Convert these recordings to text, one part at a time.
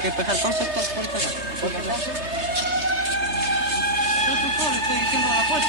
Que empezar entonces por esta parte. Yo por favor estoy diciendo la puerta.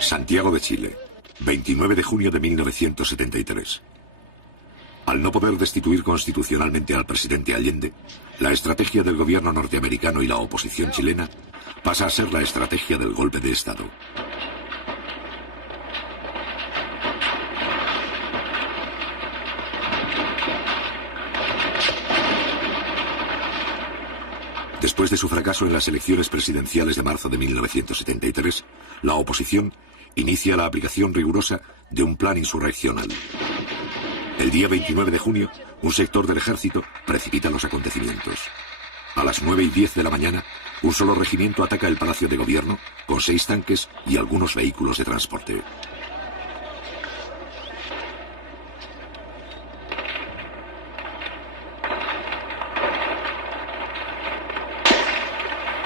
Santiago de Chile, 29 de junio de 1973. Al no poder destituir constitucionalmente al presidente Allende, la estrategia del gobierno norteamericano y la oposición chilena pasa a ser la estrategia del golpe de Estado. Después de su fracaso en las elecciones presidenciales de marzo de 1973, la oposición inicia la aplicación rigurosa de un plan insurreccional. El día 29 de junio, un sector del ejército precipita los acontecimientos. A las 9:10 de la mañana, un solo regimiento ataca el Palacio de Gobierno con 6 tanques y algunos vehículos de transporte.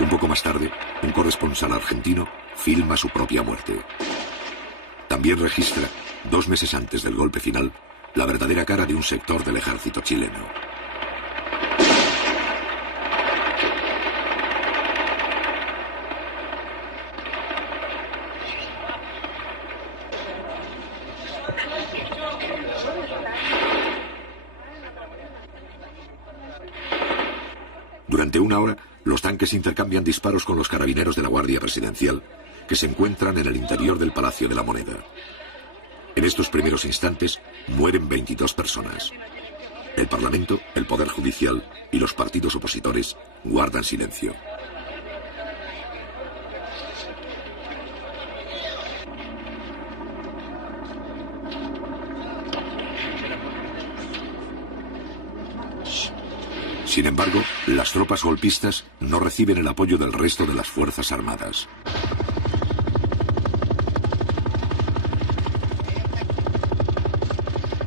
Un poco más tarde, un corresponsal argentino filma su propia muerte. También registra, 2 meses antes del golpe final, la verdadera cara de un sector del ejército chileno. Durante una hora, los tanques intercambian disparos con los carabineros de la Guardia Presidencial, que se encuentran en el interior del Palacio de la Moneda. En estos primeros instantes mueren 22 personas. El Parlamento, el Poder Judicial y los partidos opositores guardan silencio. Sin embargo, las tropas golpistas no reciben el apoyo del resto de las Fuerzas Armadas.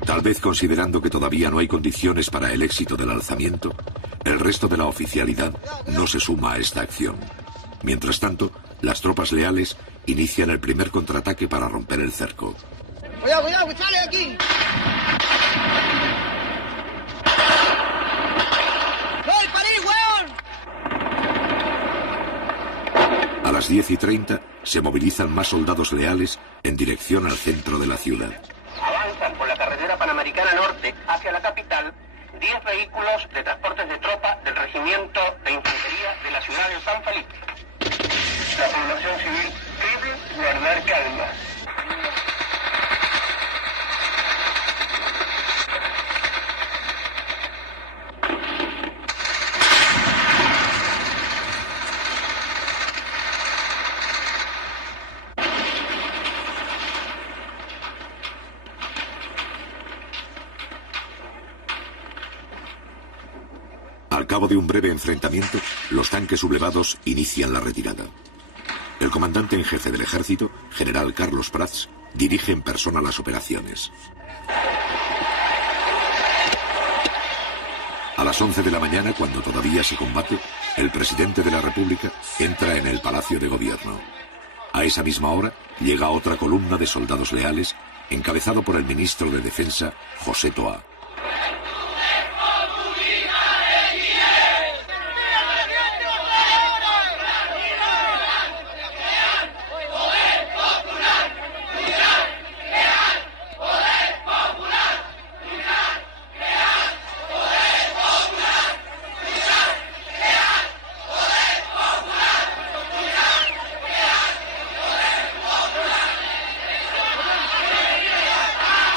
Tal vez considerando que todavía no hay condiciones para el éxito del alzamiento, el resto de la oficialidad no se suma a esta acción. Mientras tanto, las tropas leales inician el primer contraataque para romper el cerco. ¡Cuidado, cuidado, que sale de aquí! A las 10:30 se movilizan más soldados leales en dirección al centro de la ciudad. Avanzan por la carretera Panamericana Norte hacia la capital 10 vehículos de transportes de tropa del Regimiento de Infantería de la ciudad de San Felipe. La población civil debe guardar calma. Al cabo de un breve enfrentamiento, los tanques sublevados inician la retirada. El comandante en jefe del ejército, general Carlos Prats, dirige en persona las operaciones. A las 11 de la mañana, cuando todavía se combate, el presidente de la República entra en el Palacio de Gobierno. A esa misma hora, llega otra columna de soldados leales, encabezado por el ministro de Defensa, José Toá.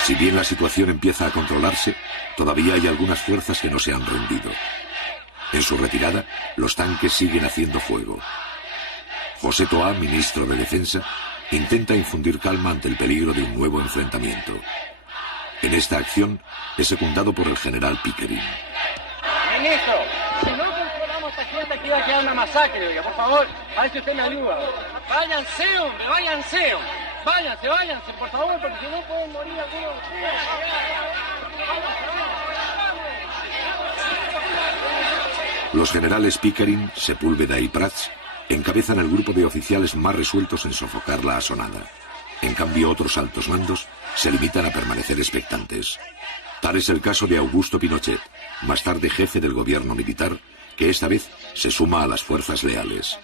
Si bien la situación empieza a controlarse, todavía hay algunas fuerzas que no se han rendido. En su retirada, los tanques siguen haciendo fuego. José Toá, ministro de Defensa, intenta infundir calma ante el peligro de un nuevo enfrentamiento. En esta acción es secundado por el general Pickering. Ministro, si no controlamos a esta gente aquí va a quedar una masacre, oiga, por favor, a ver si usted me ayuda. Váyanse, hombre, váyanse. Váyanse, por favor, porque si no pueden morir algunos. Los generales Pickering, Sepúlveda y Prats encabezan el grupo de oficiales más resueltos en sofocar la asonada. En cambio, otros altos mandos se limitan a permanecer expectantes. Tal es el caso de Augusto Pinochet, más tarde jefe del gobierno militar, que esta vez se suma a las fuerzas leales.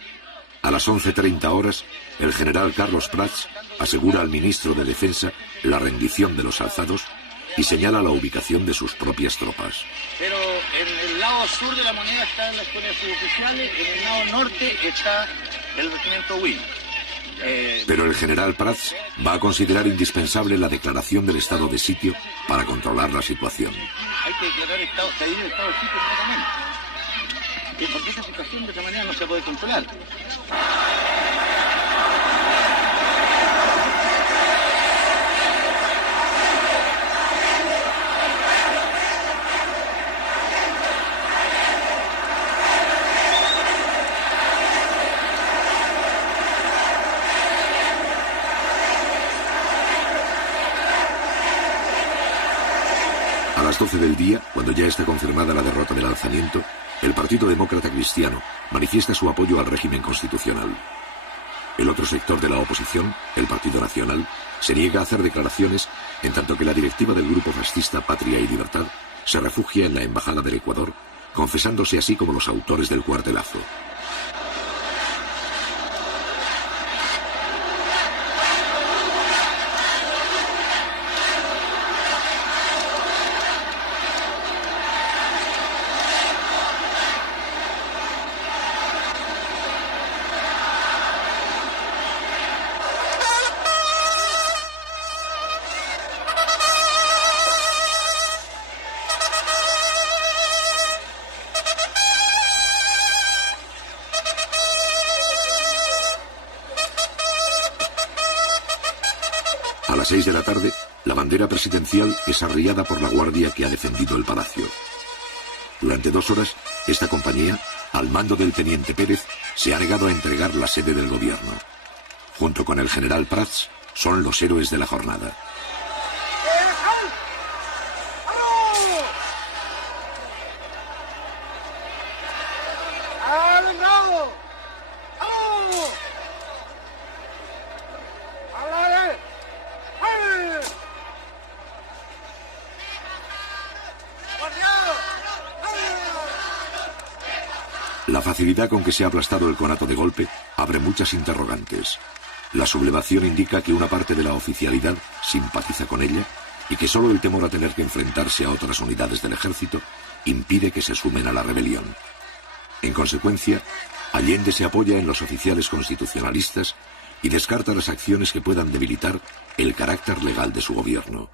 A las 11:30 horas, el general Carlos Prats asegura al ministro de Defensa la rendición de los alzados y señala la ubicación de sus propias tropas. Pero en el lado sur de la moneda están las escuelas suboficiales, en el lado norte está el regimiento Will. Pero el general Prats va a considerar indispensable la declaración del estado de sitio para controlar la situación. Hay que declarar estado de sitio inmediatamente. Porque esta situación de esta manera no se puede controlar. A las 12 del día, cuando ya está confirmada la derrota del alzamiento, el Partido Demócrata Cristiano manifiesta su apoyo al régimen constitucional. El otro sector de la oposición, el Partido Nacional, se niega a hacer declaraciones, en tanto que la directiva del grupo fascista Patria y Libertad se refugia en la Embajada del Ecuador, confesándose así como los autores del cuartelazo. A las 6 de la tarde, la bandera presidencial es arriada por la guardia que ha defendido el palacio. Durante 2 horas, esta compañía, al mando del teniente Pérez, se ha negado a entregar la sede del gobierno. Junto con el general Prats, son los héroes de la jornada. La facilidad con que se ha aplastado el conato de golpe abre muchas interrogantes. La sublevación indica que una parte de la oficialidad simpatiza con ella y que solo el temor a tener que enfrentarse a otras unidades del ejército impide que se sumen a la rebelión. En consecuencia, Allende se apoya en los oficiales constitucionalistas y descarta las acciones que puedan debilitar el carácter legal de su gobierno.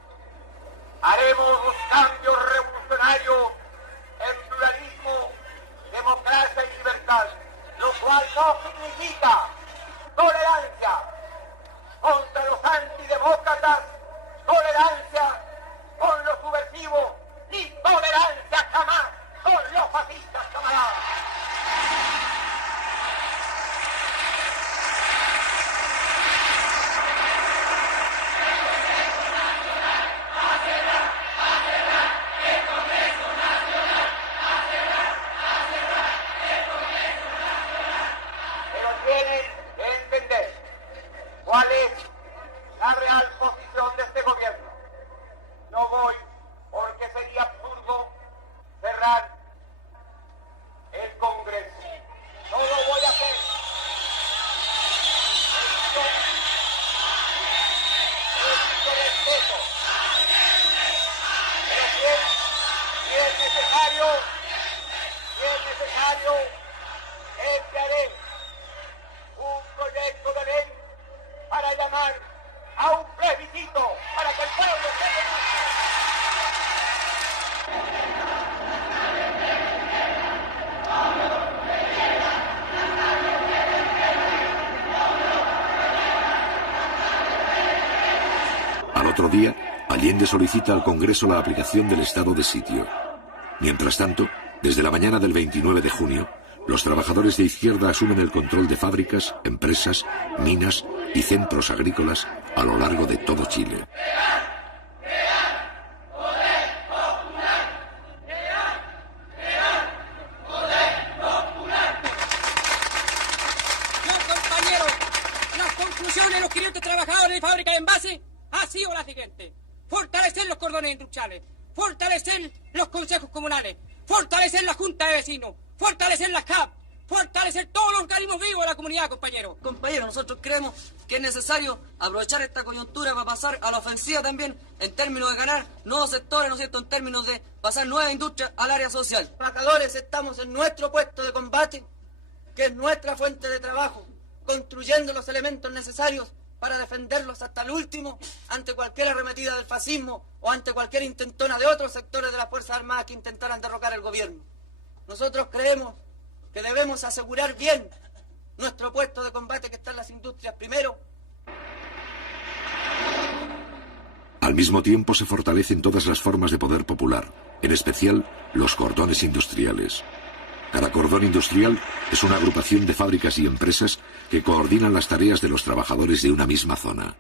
Haremos los cambios revolucionarios en pluralismo, democracia y libertad, lo cual no significa tolerancia contra los antidemócratas, tolerancia con los subversivos, ni tolerancia jamás con los fascistas, camaradas. ¿Cuál es la real posición de este gobierno? No voy porque sería absurdo cerrar el Congreso. No lo voy a hacer. Esto respeto. Pero si es necesario, enviaré un proyecto de ley para llamar a un plebiscito para que el pueblo se denuncie. Al otro día, Allende solicita al Congreso la aplicación del estado de sitio. Mientras tanto, Desde la mañana del 29 de junio, los trabajadores de izquierda asumen el control de fábricas, empresas, minas y centros agrícolas a lo largo de todo Chile. De los 500 trabajadores de fábrica de envase ha sido la siguiente: fortalecer los cordones industriales, fortalecer los consejos comunales, fortalecer la junta de vecinos, fortalecer las CAP, fortalecer todos los organismos vivos de la comunidad, compañeros. Compañeros, nosotros creemos que es necesario aprovechar esta coyuntura para pasar a la ofensiva también en términos de ganar nuevos sectores, ¿no es cierto?, en términos de pasar nuevas industrias al área social. Trabajadores, estamos en nuestro puesto de combate, que es nuestra fuente de trabajo, construyendo los elementos necesarios para defenderlos hasta el último ante cualquier arremetida del fascismo o ante cualquier intentona de otros sectores de las Fuerzas Armadas que intentaran derrocar el gobierno. Nosotros creemos que debemos asegurar bien nuestro puesto de combate, que está en las industrias primero. Al mismo tiempo se fortalecen todas las formas de poder popular, en especial los cordones industriales. Cada cordón industrial es una agrupación de fábricas y empresas que coordinan las tareas de los trabajadores de una misma zona.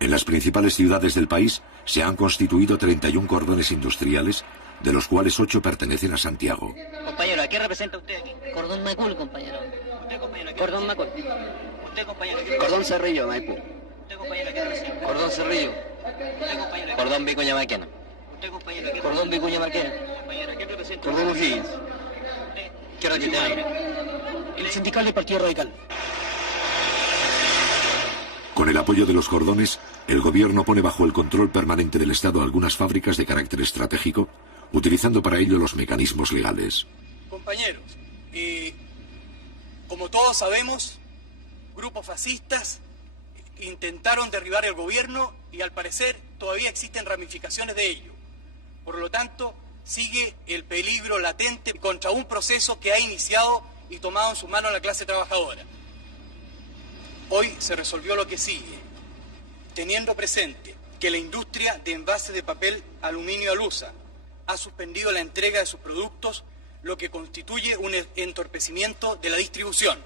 En las principales ciudades del país se han constituido 31 cordones industriales, de los cuales 8 pertenecen a Santiago. Compañero, ¿a qué representa usted aquí? Cordón Macul, compañero. ¿Usted, compañero, a qué Cordón representa? Macul. ¿Usted, compañero, a qué Cordón Cerrillo, Maipú. ¿Usted, compañero, a qué representa? Cordón Cerrillo. ¿Usted, compañero, a qué Cordón Vicuña Maquena. ¿Usted, compañero, a qué Cordón Vicuña Maquena. compañero, a qué representa? Cordón O'Higgins. ¿Qué representa? El sindical del Partido Radical. Con el apoyo de los cordones, el gobierno pone bajo el control permanente del Estado algunas fábricas de carácter estratégico, utilizando para ello los mecanismos legales. Compañeros, como todos sabemos, grupos fascistas intentaron derribar el gobierno y al parecer todavía existen ramificaciones de ello. Por lo tanto, sigue el peligro latente contra un proceso que ha iniciado y tomado en sus manos la clase trabajadora. Hoy se resolvió lo que sigue, teniendo presente que la industria de envases de papel aluminio Alusa ha suspendido la entrega de sus productos, lo que constituye un entorpecimiento de la distribución.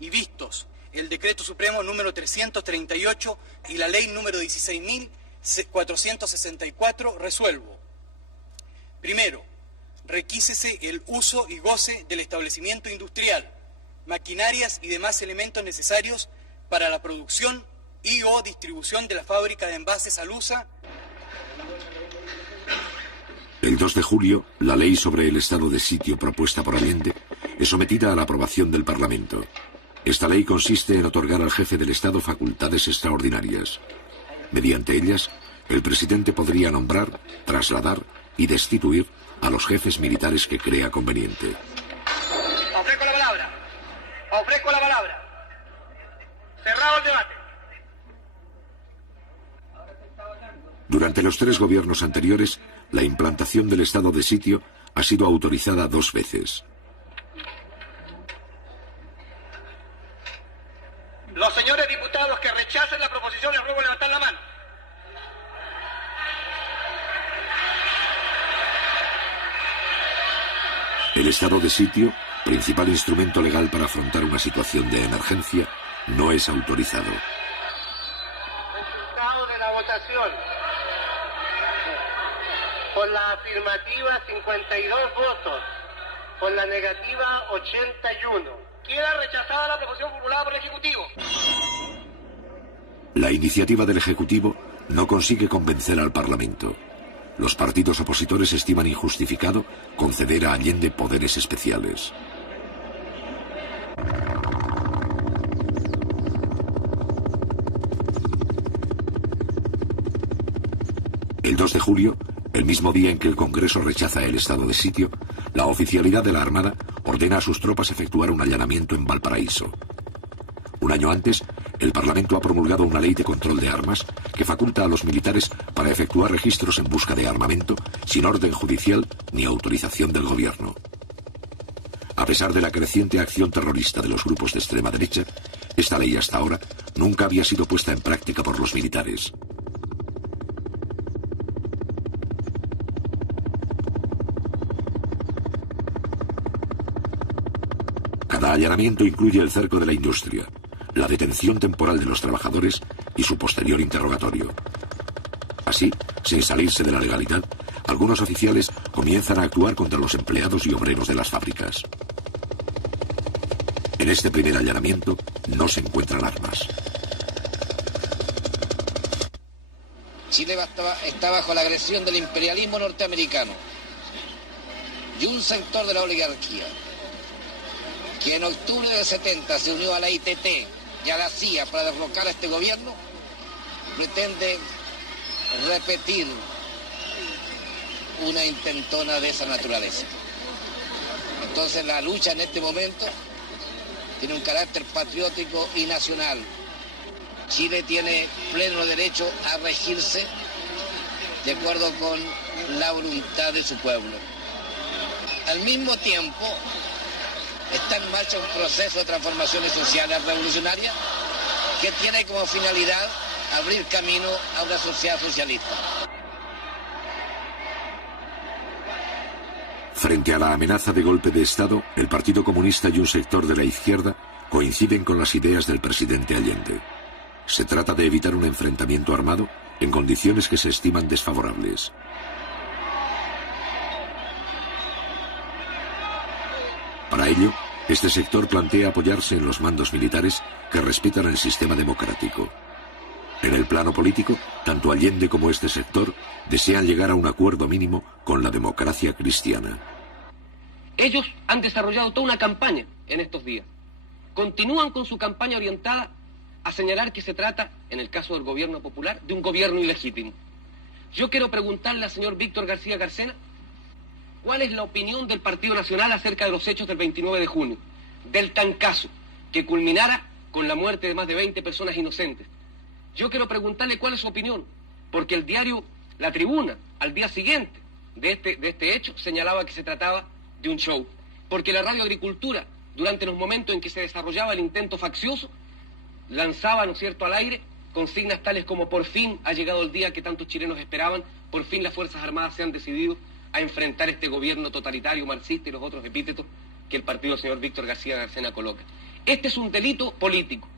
Y vistos el Decreto Supremo número 338 y la Ley número 16.464, resuelvo. Primero, requísese el uso y goce del establecimiento industrial, maquinarias y demás elementos necesarios para la producción y o distribución de la fábrica de envases Alusa. El 2 de julio, la ley sobre el estado de sitio propuesta por Allende es sometida a la aprobación del Parlamento. Esta ley consiste en otorgar al jefe del Estado facultades extraordinarias. Mediante ellas, el presidente podría nombrar, trasladar y destituir a los jefes militares que crea conveniente. Ofrezco la palabra. Ofrezco la palabra. Cerrado el debate. Durante los 3 gobiernos anteriores, la implantación del estado de sitio ha sido autorizada 2 veces. Los señores diputados que rechacen la proposición les ruego levantar la mano. El estado de sitio, principal instrumento legal para afrontar una situación de emergencia, no es autorizado. Resultado de la votación. Por la afirmativa 52 votos, por la negativa 81. Queda rechazada la proposición formulada por el Ejecutivo. La iniciativa del Ejecutivo no consigue convencer al Parlamento. Los partidos opositores estiman injustificado conceder a Allende poderes especiales. El 2 de julio, el mismo día en que el Congreso rechaza el estado de sitio, la oficialidad de la Armada ordena a sus tropas efectuar un allanamiento en Valparaíso. Un año antes, el Parlamento ha promulgado una ley de control de armas que faculta a los militares para efectuar registros en busca de armamento sin orden judicial ni autorización del gobierno. A pesar de la creciente acción terrorista de los grupos de extrema derecha, esta ley hasta ahora nunca había sido puesta en práctica por los militares. Cada allanamiento incluye el cerco de la industria, la detención temporal de los trabajadores y su posterior interrogatorio. Así, sin salirse de la legalidad, algunos oficiales comienzan a actuar contra los empleados y obreros de las fábricas. En este primer allanamiento no se encuentran armas. Chile está bajo la agresión del imperialismo norteamericano y un sector de la oligarquía que en octubre del 70 se unió a la ITT y a la CIA para derrocar a este gobierno, pretende repetir una intentona de esa naturaleza. Entonces la lucha en este momento tiene un carácter patriótico y nacional. Chile tiene pleno derecho a regirse de acuerdo con la voluntad de su pueblo. Al mismo tiempo, está en marcha un proceso de transformaciones sociales revolucionarias que tiene como finalidad abrir camino a una sociedad socialista. Frente a la amenaza de golpe de Estado, el Partido Comunista y un sector de la izquierda coinciden con las ideas del presidente Allende. Se trata de evitar un enfrentamiento armado en condiciones que se estiman desfavorables. Para ello, este sector plantea apoyarse en los mandos militares que respetan el sistema democrático. En el plano político, tanto Allende como este sector desean llegar a un acuerdo mínimo con la democracia cristiana. Ellos han desarrollado toda una campaña en estos días. Continúan con su campaña orientada a señalar que se trata, en el caso del gobierno popular, de un gobierno ilegítimo. Yo quiero preguntarle al señor Víctor García Garcena cuál es la opinión del Partido Nacional acerca de los hechos del 29 de junio, del tancazo que culminara con la muerte de más de 20 personas inocentes. Yo quiero preguntarle cuál es su opinión, porque el diario La Tribuna, al día siguiente de este hecho, señalaba que se trataba de un show, porque la Radio Agricultura, durante los momentos en que se desarrollaba el intento faccioso, lanzaba, ¿no es cierto?, al aire consignas tales como: por fin ha llegado el día que tantos chilenos esperaban, por fin las Fuerzas Armadas se han decidido a enfrentar este gobierno totalitario, marxista y los otros epítetos que el partido del señor Víctor García Garcena coloca. Este es un delito político.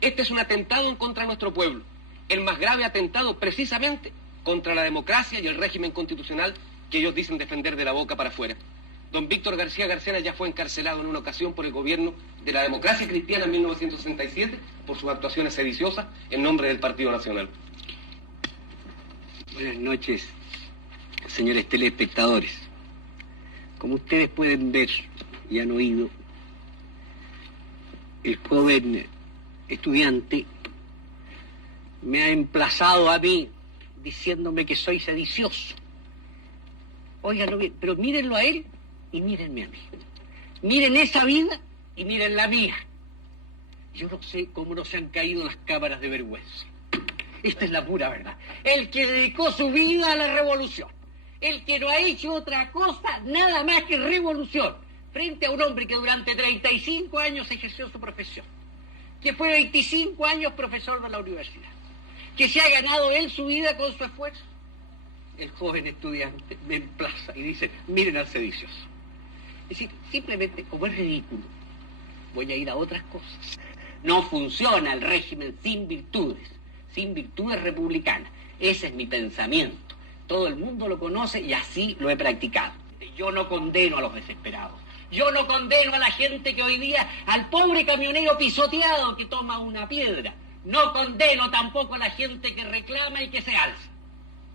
Este es un atentado en contra de nuestro pueblo, el más grave atentado precisamente contra la democracia y el régimen constitucional que ellos dicen defender de la boca para afuera. Don Víctor García Garcena ya fue encarcelado en una ocasión por el gobierno de la democracia cristiana en 1967 por sus actuaciones sediciosas en nombre del Partido Nacional. Buenas noches, señores telespectadores. Como ustedes pueden ver y han oído, el joven estudiante me ha emplazado a mí diciéndome que soy sedicioso. Óiganlo bien, pero mírenlo a él y mírenme a mí. Miren esa vida y miren la mía. Yo no sé cómo no se han caído las cámaras de vergüenza. Esta es la pura verdad. El que dedicó su vida a la revolución, el que no ha hecho otra cosa nada más que revolución, frente a un hombre que durante 35 años ejerció su profesión, que fue 25 años profesor de la universidad, que se ha ganado él su vida con su esfuerzo. El joven estudiante me emplaza y dice: miren al sedicioso. Es decir, simplemente, como es ridículo, voy a ir a otras cosas. No funciona el régimen sin virtudes republicanas. Ese es mi pensamiento. Todo el mundo lo conoce y así lo he practicado. Yo no condeno a los desesperados. Yo no condeno a la gente que hoy día, al pobre camionero pisoteado que toma una piedra. No condeno tampoco a la gente que reclama y que se alza.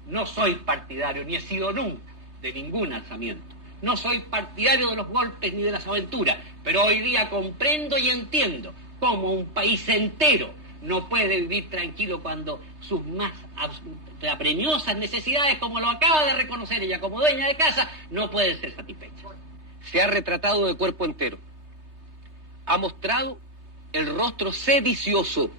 No soy partidario, ni he sido nunca, de ningún alzamiento. No soy partidario de los golpes ni de las aventuras, pero hoy día comprendo y entiendo cómo un país entero no puede vivir tranquilo cuando sus más apremiosas necesidades, como lo acaba de reconocer ella como dueña de casa, no pueden ser satisfechas. Se ha retratado de cuerpo entero. Ha mostrado el rostro sedicioso,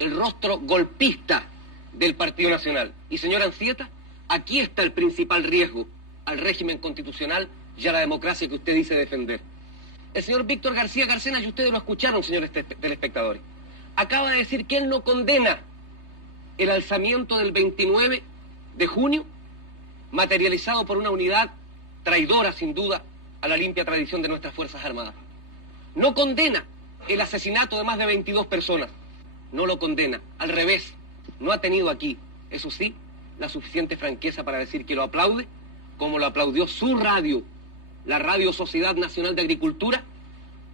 el rostro golpista del Partido Nacional. Y señor Anzieta, aquí está el principal riesgo al régimen constitucional y a la democracia que usted dice defender. El señor Víctor García Garcena, y ustedes lo escucharon, señores telespectadores, acaba de decir que él no condena el alzamiento del 29 de junio, materializado por una unidad traidora, sin duda, a la limpia tradición de nuestras Fuerzas Armadas. no condena el asesinato de más de 22 personas. No lo condena. Al revés, no ha tenido aquí, eso sí, la suficiente franqueza para decir que lo aplaude, como lo aplaudió su radio, la Radio Sociedad Nacional de Agricultura,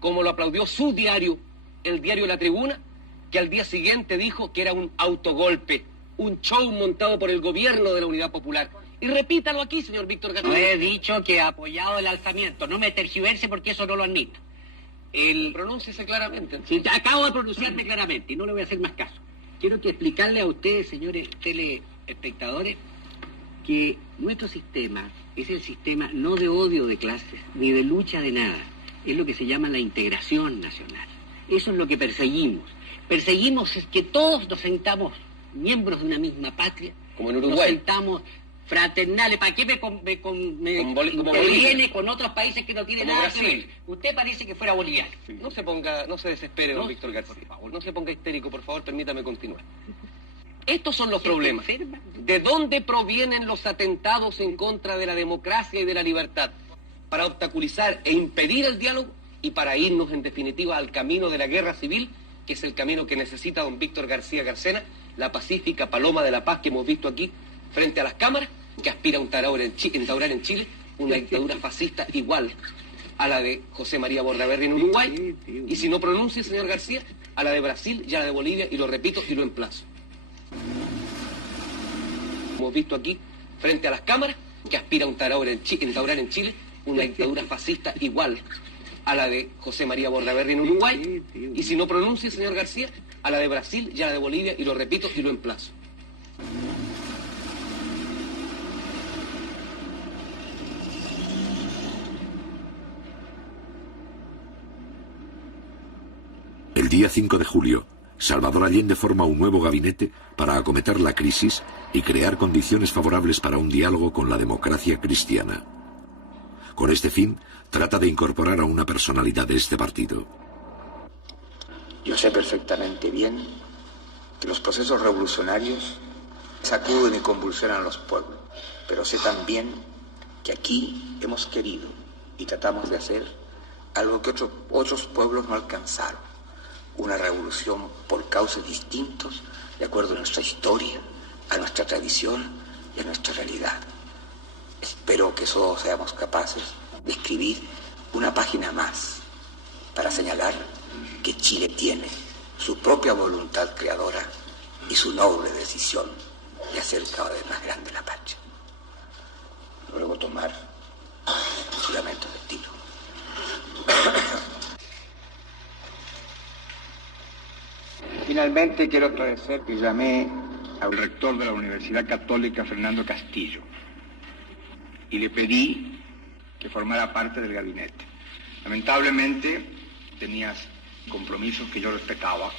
como lo aplaudió su diario, el diario La Tribuna, que al día siguiente dijo que era un autogolpe, un show montado por el gobierno de la Unidad Popular. Y repítalo aquí, señor Víctor García. No he dicho que ha apoyado el alzamiento, no me tergiverse porque eso no lo admito. Pronúnciese claramente. Sí, acabo de pronunciarme claramente y no le voy a hacer más caso. Quiero que explicarle a ustedes, señores telespectadores, que nuestro sistema es el sistema no de odio de clases, ni de lucha de nada. Es lo que se llama la integración nacional. Eso es lo que perseguimos. Perseguimos es que todos nos sentamos miembros de una misma patria. Como en Uruguay. Nos sentamos fraternales. ¿Para qué me interviene con otros países que no tienen como nada Brasil? que ver? Usted parece que fuera boliviano. No se desespere, don Víctor García. Por favor, no se ponga histérico, por favor, permítame continuar. Estos son los problemas. ¿De dónde provienen los atentados en contra de la democracia y de la libertad? Para obstaculizar e impedir el diálogo y para irnos, en definitiva, al camino de la guerra civil, que es el camino que necesita don Víctor García Garcena, la pacífica paloma de la paz que hemos visto aquí frente a las cámaras, que aspira a instaurar en Chile una dictadura fascista igual a la de José María Bordaberry en Uruguay, y si no pronuncia, señor García, a la de Brasil y a la de Bolivia, y lo repito y lo emplazo. Hemos visto aquí frente a las cámaras, que aspira a instaurar en Chile una dictadura fascista igual a la de José María Bordaberry en Uruguay, y si no pronuncia, señor García, a la de Brasil y a la de Bolivia, y lo repito y lo emplazo. El día 5 de julio, Salvador Allende forma un nuevo gabinete para acometer la crisis y crear condiciones favorables para un diálogo con la democracia cristiana. Con este fin, trata de incorporar a una personalidad de este partido. Yo sé perfectamente bien que los procesos revolucionarios sacuden y convulsionan a los pueblos, pero sé también que aquí hemos querido y tratamos de hacer algo que otros pueblos no alcanzaron, una revolución por cauces distintos, de acuerdo a nuestra historia, a nuestra tradición y a nuestra realidad. Espero que todos seamos capaces de escribir una página más para señalar que Chile tiene su propia voluntad creadora y su noble decisión de hacer cada vez más grande la patria. Luego tomar juramento de tiro. Finalmente quiero agradecer que llamé al rector de la Universidad Católica, Fernando Castillo, y le pedí que formara parte del gabinete. Lamentablemente tenías compromisos que yo respetaba.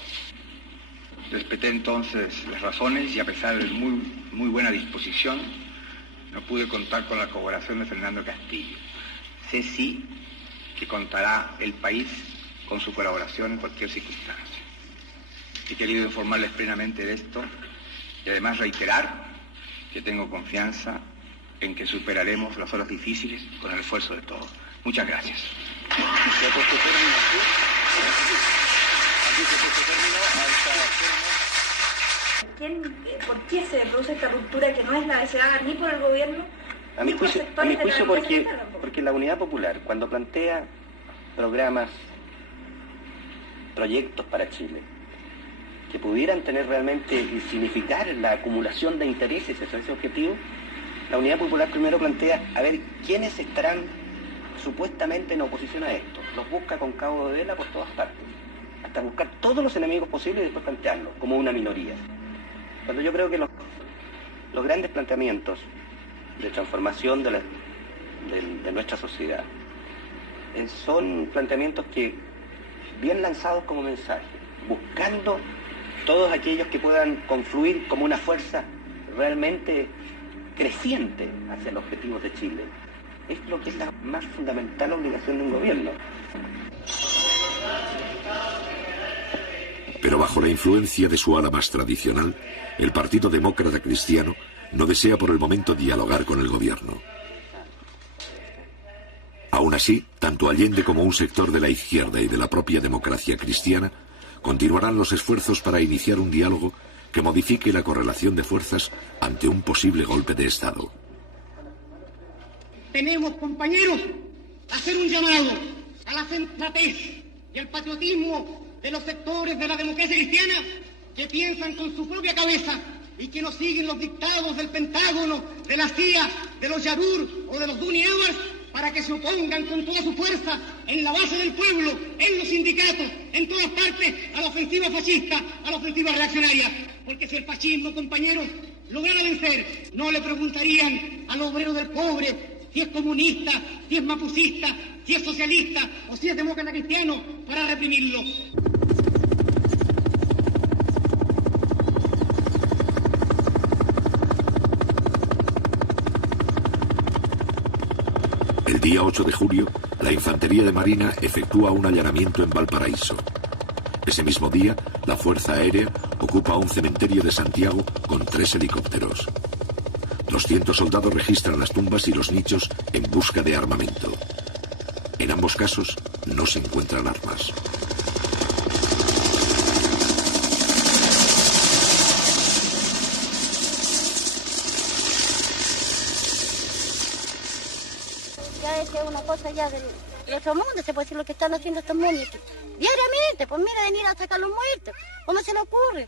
Respeté entonces las razones y a pesar de muy buena disposición, no pude contar con la colaboración de Fernando Castillo. Sé sí que contará el país con su colaboración en cualquier circunstancia. He querido informarles plenamente de esto y además reiterar que tengo confianza en que superaremos las horas difíciles con el esfuerzo de todos. Muchas gracias. ¿Por qué se produce esta ruptura que no es la deseada ni por el gobierno? A mi juicio porque la Unidad Popular, cuando plantea programas, proyectos para Chile, que pudieran tener realmente y significar la acumulación de intereses hacia ese objetivo, la Unidad Popular primero plantea a ver quiénes estarán supuestamente en oposición a esto. Los busca con cabo de vela por todas partes, hasta buscar todos los enemigos posibles y después plantearlos como una minoría. Cuando yo creo que los grandes planteamientos de transformación de nuestra sociedad son planteamientos que, bien lanzados como mensaje, buscando todos aquellos que puedan confluir como una fuerza realmente creciente hacia los objetivos de Chile, es lo que es la más fundamental obligación de un gobierno. Pero bajo la influencia de su ala más tradicional, el Partido Demócrata Cristiano no desea por el momento dialogar con el gobierno. Aún así, tanto Allende como un sector de la izquierda y de la propia democracia cristiana continuarán los esfuerzos para iniciar un diálogo que modifique la correlación de fuerzas ante un posible golpe de Estado. Tenemos, compañeros, hacer un llamado a la sensatez y al patriotismo de los sectores de la democracia cristiana que piensan con su propia cabeza y que no siguen los dictados del Pentágono, de la CIA, de los Yarur o de los Duni Abbas, para que se opongan con toda su fuerza en la base del pueblo, en los sindicatos, en todas partes, a la ofensiva fascista, a la ofensiva reaccionaria. Porque si el fascismo, compañeros, lograra vencer, no le preguntarían al obrero del pobre si es comunista, si es mapucista, si es socialista o si es demócrata cristiano para reprimirlo. El día 8 de julio, la Infantería de Marina efectúa un allanamiento en Valparaíso. Ese mismo día, la Fuerza Aérea ocupa un cementerio de Santiago con 3 helicópteros. 200 soldados registran las tumbas y los nichos en busca de armamento. En ambos casos, no se encuentran armas. Ya es una cosa ya del otro mundo, se puede decir lo que están haciendo estos momios. Diariamente, pues mira, venir a sacar los muertos. ¿Cómo se le ocurre?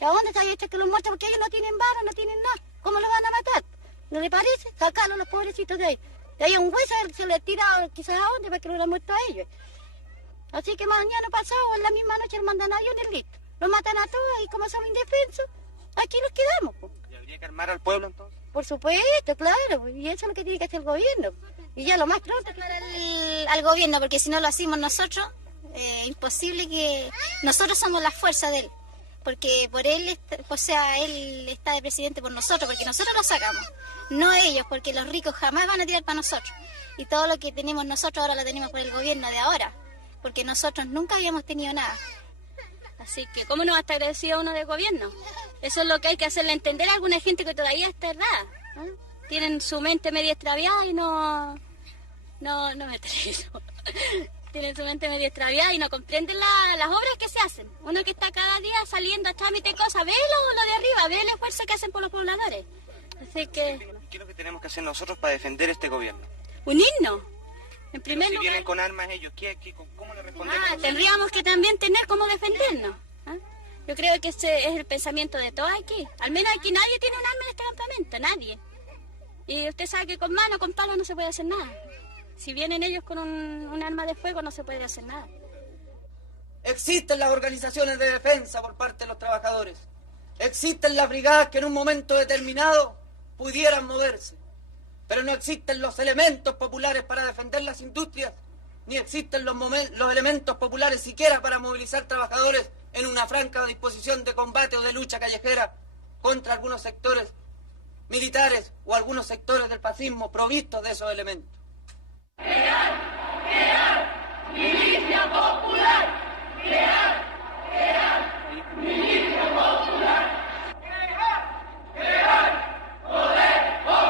¿A dónde se ha hecho que los muertos? Porque ellos no tienen balas, no tienen nada. ¿Cómo los van a matar? ¿No le parece? Sacarlos los pobrecitos de ahí. De ahí un hueso se le tira quizás a dónde para que lo hubieran muerto a ellos. Así que mañana pasado, en la misma noche, los mandan a aviones listos. Los matan a todos y como son indefensos, aquí nos quedamos. Pues. ¿Y habría que armar al pueblo entonces? Por supuesto, claro. Y eso es lo que tiene que hacer el gobierno. Y ya lo más pronto al gobierno, porque si no lo hacemos nosotros, imposible que... Nosotros somos la fuerza de él, porque por él, o sea, él está de presidente por nosotros, porque nosotros lo sacamos, no ellos, porque los ricos jamás van a tirar para nosotros. Y todo lo que tenemos nosotros ahora lo tenemos por el gobierno de ahora, porque nosotros nunca habíamos tenido nada. Así que, ¿cómo no va a estar agradecido uno del gobierno? Eso es lo que hay que hacerle entender a alguna gente que todavía está errada, ¿eh? Tienen su mente medio extraviada y no me atrevo. Tienen su mente medio extraviada y no comprenden las obras que se hacen. Uno que está cada día saliendo a trámite cosas, ve lo de arriba, ve el esfuerzo que hacen por los pobladores. Así que... ¿Qué es lo que tenemos que hacer nosotros para defender este gobierno? Unirnos. En primer lugar... Si vienen con armas ellos, ¿cómo le respondemos? Tendríamos que también tener cómo defendernos. ¿Eh? Yo creo que ese es el pensamiento de todos aquí. Al menos aquí nadie tiene un arma en este campamento, nadie. Y usted sabe que con mano, con palo no se puede hacer nada. Si vienen ellos con un arma de fuego no se puede hacer nada. Existen las organizaciones de defensa por parte de los trabajadores. Existen las brigadas que en un momento determinado pudieran moverse. Pero no existen los elementos populares para defender las industrias, ni existen los elementos populares siquiera para movilizar trabajadores en una franca disposición de combate o de lucha callejera contra algunos sectores militares o algunos sectores del fascismo provistos de esos elementos. ¡Milicia popular! ¡Milicia popular!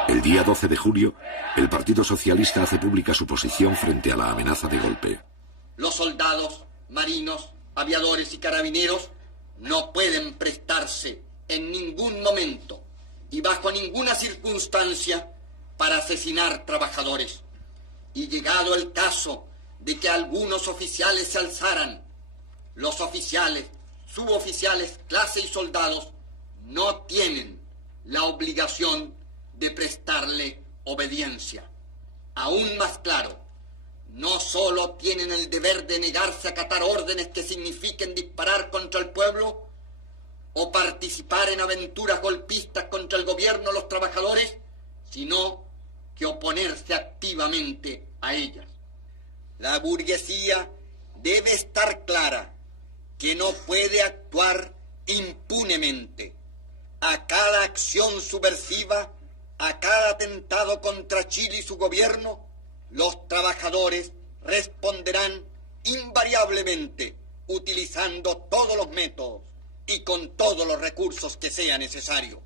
El día 12 de julio, el Partido Socialista hace pública su posición frente a la amenaza de golpe. Los soldados, marinos, aviadores y carabineros no pueden prestarse en ningún momento y bajo ninguna circunstancia para asesinar trabajadores. Y llegado el caso de que algunos oficiales se alzaran, los oficiales, suboficiales, clase y soldados no tienen la obligación de prestarle obediencia. Aún más claro, no solo tienen el deber de negarse a acatar órdenes que signifiquen disparar contra el pueblo o participar en aventuras golpistas contra el gobierno o los trabajadores, sino que oponerse activamente a ellas. La burguesía debe estar clara que no puede actuar impunemente. A cada acción subversiva, a cada atentado contra Chile y su gobierno, los trabajadores responderán invariablemente utilizando todos los métodos y con todos los recursos que sea necesario.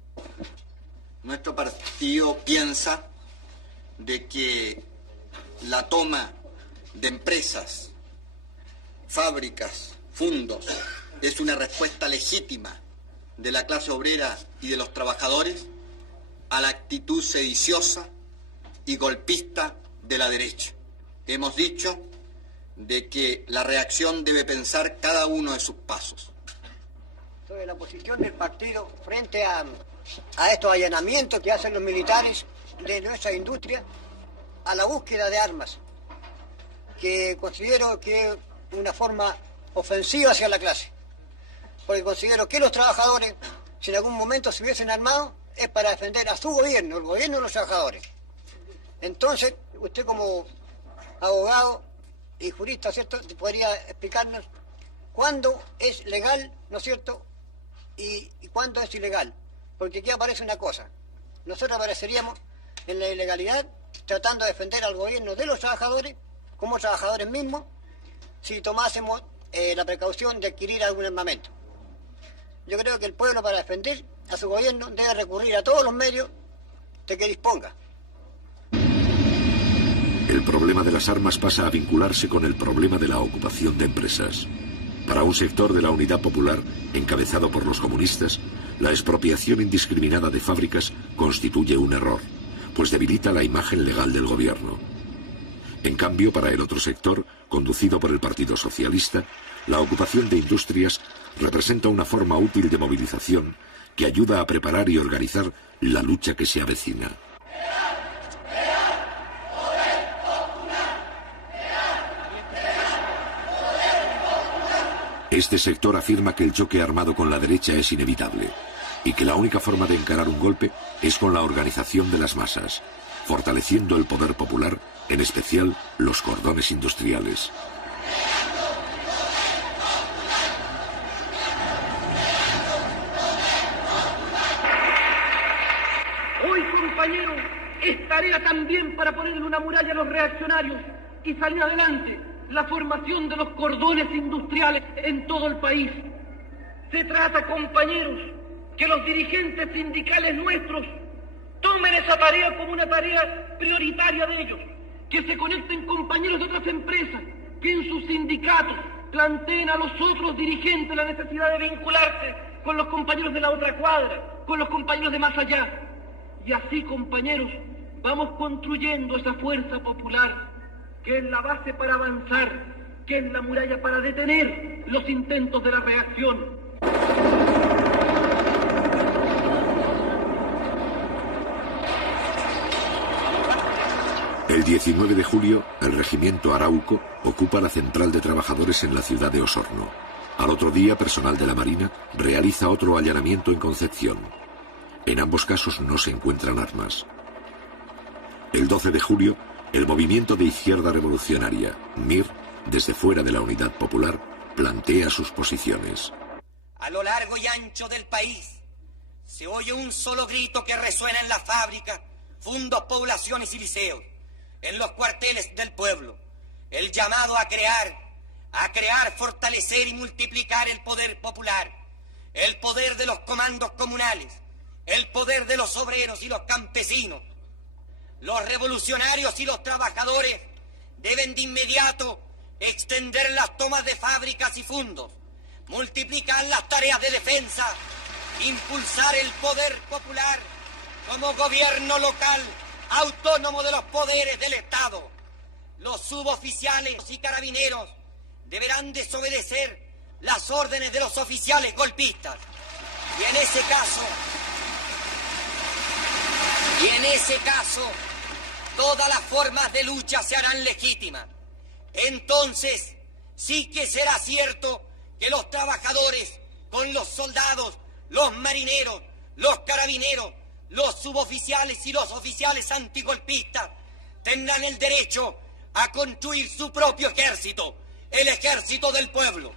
Nuestro partido piensa de que la toma de empresas, fábricas, fundos, es una respuesta legítima de la clase obrera y de los trabajadores a la actitud sediciosa y golpista de la derecha. Hemos dicho de que la reacción debe pensar cada uno de sus pasos. Sobre la posición del partido frente a estos allanamientos que hacen los militares de nuestra industria a la búsqueda de armas, que considero que es una forma ofensiva hacia la clase, porque considero que los trabajadores, si en algún momento se hubiesen armado, es para defender a su gobierno, el gobierno de los trabajadores. Entonces, usted como abogado y jurista, ¿cierto?, podría explicarnos cuándo es legal, ¿no es cierto?, y cuándo es ilegal. Porque aquí aparece una cosa. Nosotros apareceríamos en la ilegalidad tratando de defender al gobierno de los trabajadores, como trabajadores mismos, si tomásemos la precaución de adquirir algún armamento. Yo creo que el pueblo, para defender a su gobierno, debe recurrir a todos los medios de que disponga. El problema de las armas pasa a vincularse con el problema de la ocupación de empresas. Para un sector de la Unidad Popular, encabezado por los comunistas, la expropiación indiscriminada de fábricas constituye un error, pues debilita la imagen legal del gobierno. En cambio, para el otro sector, conducido por el Partido Socialista, la ocupación de industrias representa una forma útil de movilización que ayuda a preparar y organizar la lucha que se avecina. Este sector afirma que el choque armado con la derecha es inevitable y que la única forma de encarar un golpe es con la organización de las masas, fortaleciendo el poder popular, en especial los cordones industriales. Hoy, compañeros, es tarea también para ponerle una muralla a los reaccionarios y salir adelante. La formación de los cordones industriales en todo el país. Se trata, compañeros, que los dirigentes sindicales nuestros tomen esa tarea como una tarea prioritaria de ellos, que se conecten compañeros de otras empresas, que en sus sindicatos planteen a los otros dirigentes la necesidad de vincularse con los compañeros de la otra cuadra, con los compañeros de más allá. Y así, compañeros, vamos construyendo esa fuerza popular, que es la base para avanzar, que es la muralla para detener los intentos de la reacción. El 19 de julio, el regimiento Arauco ocupa la central de trabajadores en la ciudad de Osorno. Al otro día, personal de la Marina realiza otro allanamiento en Concepción. En ambos casos no se encuentran armas. El 12 de julio, el movimiento de izquierda revolucionaria, MIR, desde fuera de la Unidad Popular, plantea sus posiciones. A lo largo y ancho del país se oye un solo grito que resuena en las fábricas, fundos, poblaciones y liceos, en los cuarteles del pueblo. El llamado a crear, fortalecer y multiplicar el poder popular, el poder de los comandos comunales, el poder de los obreros y los campesinos. Los revolucionarios y los trabajadores deben de inmediato extender las tomas de fábricas y fundos, multiplicar las tareas de defensa, impulsar el poder popular como gobierno local autónomo de los poderes del Estado. Los suboficiales y carabineros deberán desobedecer las órdenes de los oficiales golpistas. Y en ese caso, todas las formas de lucha se harán legítimas. Entonces, sí que será cierto que los trabajadores, con los soldados, los marineros, los carabineros, los suboficiales y los oficiales antigolpistas, tendrán el derecho a construir su propio ejército, el ejército del pueblo.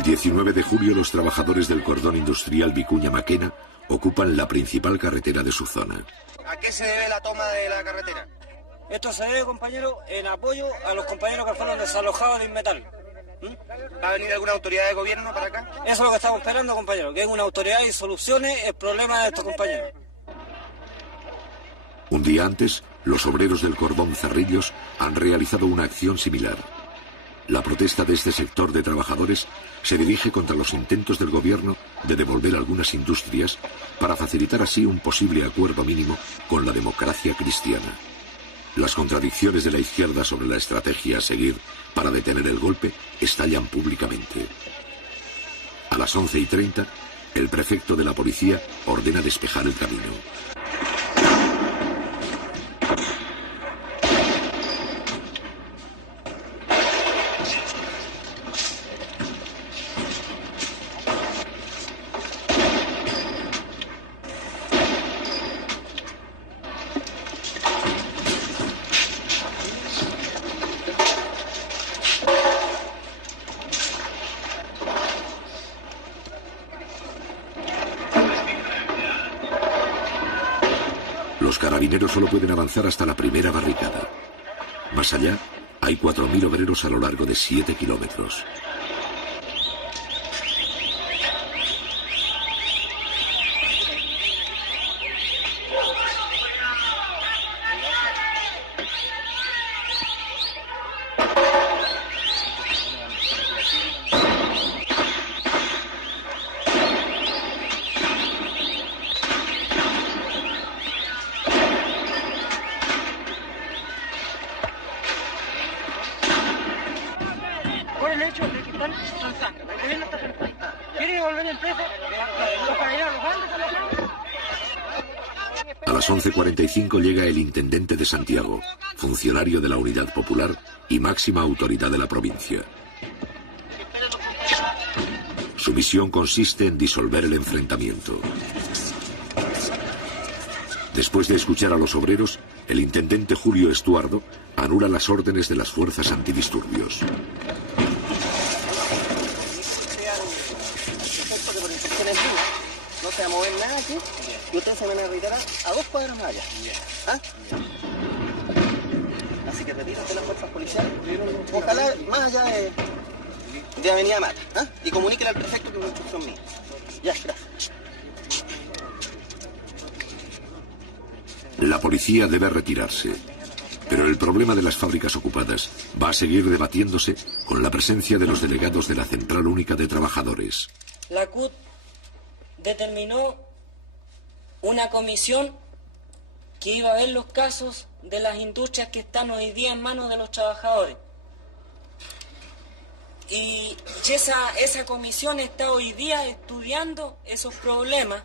El 19 de julio los trabajadores del cordón industrial Vicuña-Maquena ocupan la principal carretera de su zona. ¿A qué se debe la toma de la carretera? Esto se debe, compañero, en apoyo a los compañeros que fueron desalojados de Inmetal. ¿Va a venir alguna autoridad de gobierno para acá? Eso es lo que estamos esperando, compañero, que venga una autoridad y solucione el problema de estos compañeros. Un día antes, los obreros del cordón Cerrillos han realizado una acción similar. La protesta de este sector de trabajadores se dirige contra los intentos del gobierno de devolver algunas industrias para facilitar así un posible acuerdo mínimo con la democracia cristiana. Las contradicciones de la izquierda sobre la estrategia a seguir para detener el golpe estallan públicamente. A las 11:30, el prefecto de la policía ordena despejar el camino. Los carabineros solo pueden avanzar hasta la primera barricada. Más allá, hay 4.000 obreros a lo largo de 7 kilómetros. Por el hecho de que están transando. El gobierno está transando. ¿Quieren devolver el preso? Los carabineros los van desalojando. A las 11:45 llega el intendente de Santiago, funcionario de la Unidad Popular y máxima autoridad de la provincia. Su misión consiste en disolver el enfrentamiento. Después de escuchar a los obreros, el intendente Julio Estuardo anula las órdenes de las fuerzas antidisturbios. No se va a mover nada aquí y ustedes se van a retirar a 2 cuadras más allá. ¿Ah? Así que retírense las fuerzas policiales, ojalá más allá de Avenida Mata. ¿Ah? Y comuníquenle al prefecto que es una instrucción mía. Ya, gracias. La policía debe retirarse, pero el problema de las fábricas ocupadas va a seguir debatiéndose con la presencia de los delegados de la Central Única de Trabajadores. La CUT determinó una comisión que iba a ver los casos de las industrias que están hoy día en manos de los trabajadores. Y esa comisión está hoy día estudiando esos problemas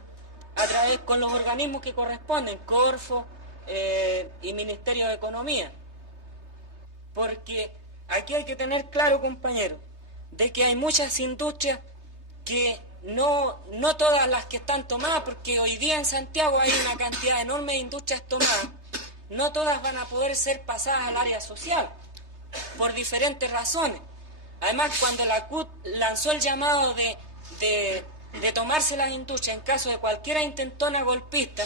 a través con los organismos que corresponden, Corfo y Ministerio de Economía. Porque aquí hay que tener claro, compañeros, de que hay muchas industrias que no todas las que están tomadas, porque hoy día en Santiago hay una cantidad enorme de industrias tomadas, no todas van a poder ser pasadas al área social, por diferentes razones. Además, cuando la CUT lanzó el llamado de tomarse las industrias en caso de cualquier intentona golpista,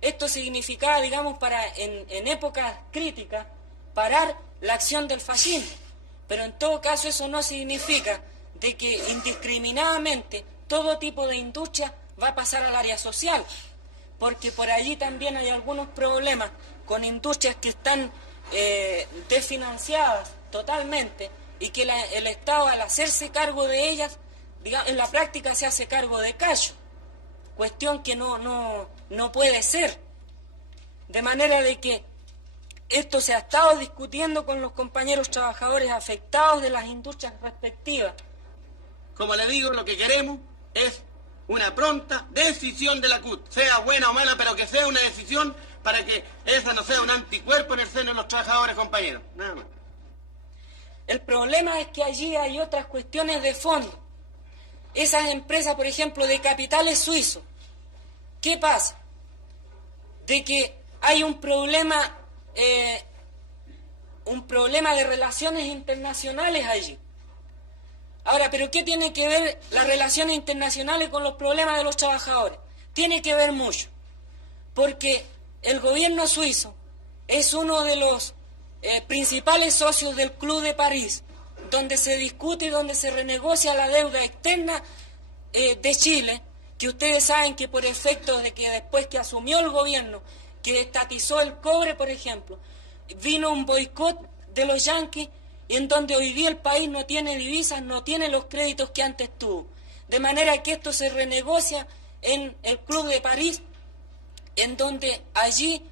esto significaba, digamos, en épocas críticas, parar la acción del fascismo. Pero en todo caso eso no significa de que indiscriminadamente todo tipo de industria va a pasar al área social, porque por allí también hay algunos problemas con industrias que están desfinanciadas totalmente y que el Estado, al hacerse cargo de ellas, digamos, en la práctica se hace cargo de callo, cuestión que no puede ser. De manera de que esto se ha estado discutiendo con los compañeros trabajadores afectados de las industrias respectivas. Como le digo, lo que queremos es una pronta decisión de la CUT, sea buena o mala, pero que sea una decisión para que esa no sea un anticuerpo en el seno de los trabajadores, compañeros. Nada más. El problema es que allí hay otras cuestiones de fondo. Esas empresas, por ejemplo, de capitales suizos, ¿qué pasa? De que hay un problema de relaciones internacionales allí. Ahora, ¿pero qué tiene que ver las relaciones internacionales con los problemas de los trabajadores? Tiene que ver mucho, porque el gobierno suizo es uno de los principales socios del Club de París, donde se discute y donde se renegocia la deuda externa de Chile, que ustedes saben que por efecto de que después que asumió el gobierno, que estatizó el cobre, por ejemplo, vino un boicot de los yanquis, en donde hoy día el país no tiene divisas, no tiene los créditos que antes tuvo. De manera que esto se renegocia en el Club de París, en donde allí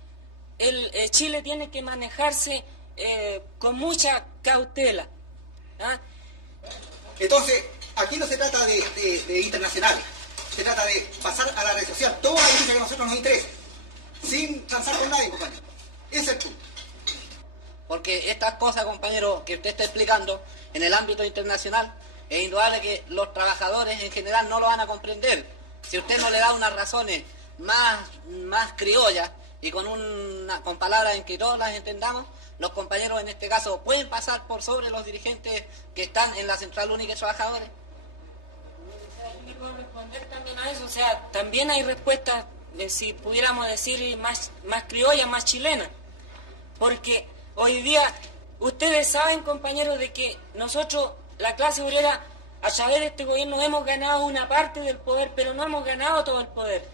Chile tiene que manejarse con mucha cautela. ¿Ah? Entonces, aquí no se trata de internacional, se trata de pasar a la red social toda la industria que a nosotros nos interesa, sin transar con nadie, compañero. Ese es el punto. Porque estas cosas, compañero, que usted está explicando en el ámbito internacional, es indudable que los trabajadores en general no lo van a comprender. Si usted no le da unas razones más criollas y con palabras en que todos las entendamos, los compañeros en este caso pueden pasar por sobre los dirigentes que están en la Central Única de Trabajadores. ¿Me puedo responder también a eso? O sea, también hay respuestas, si pudiéramos decir, más criollas, más chilenas. Porque hoy día, ustedes saben, compañeros, de que nosotros, la clase obrera, a través de este gobierno hemos ganado una parte del poder, pero no hemos ganado todo el poder.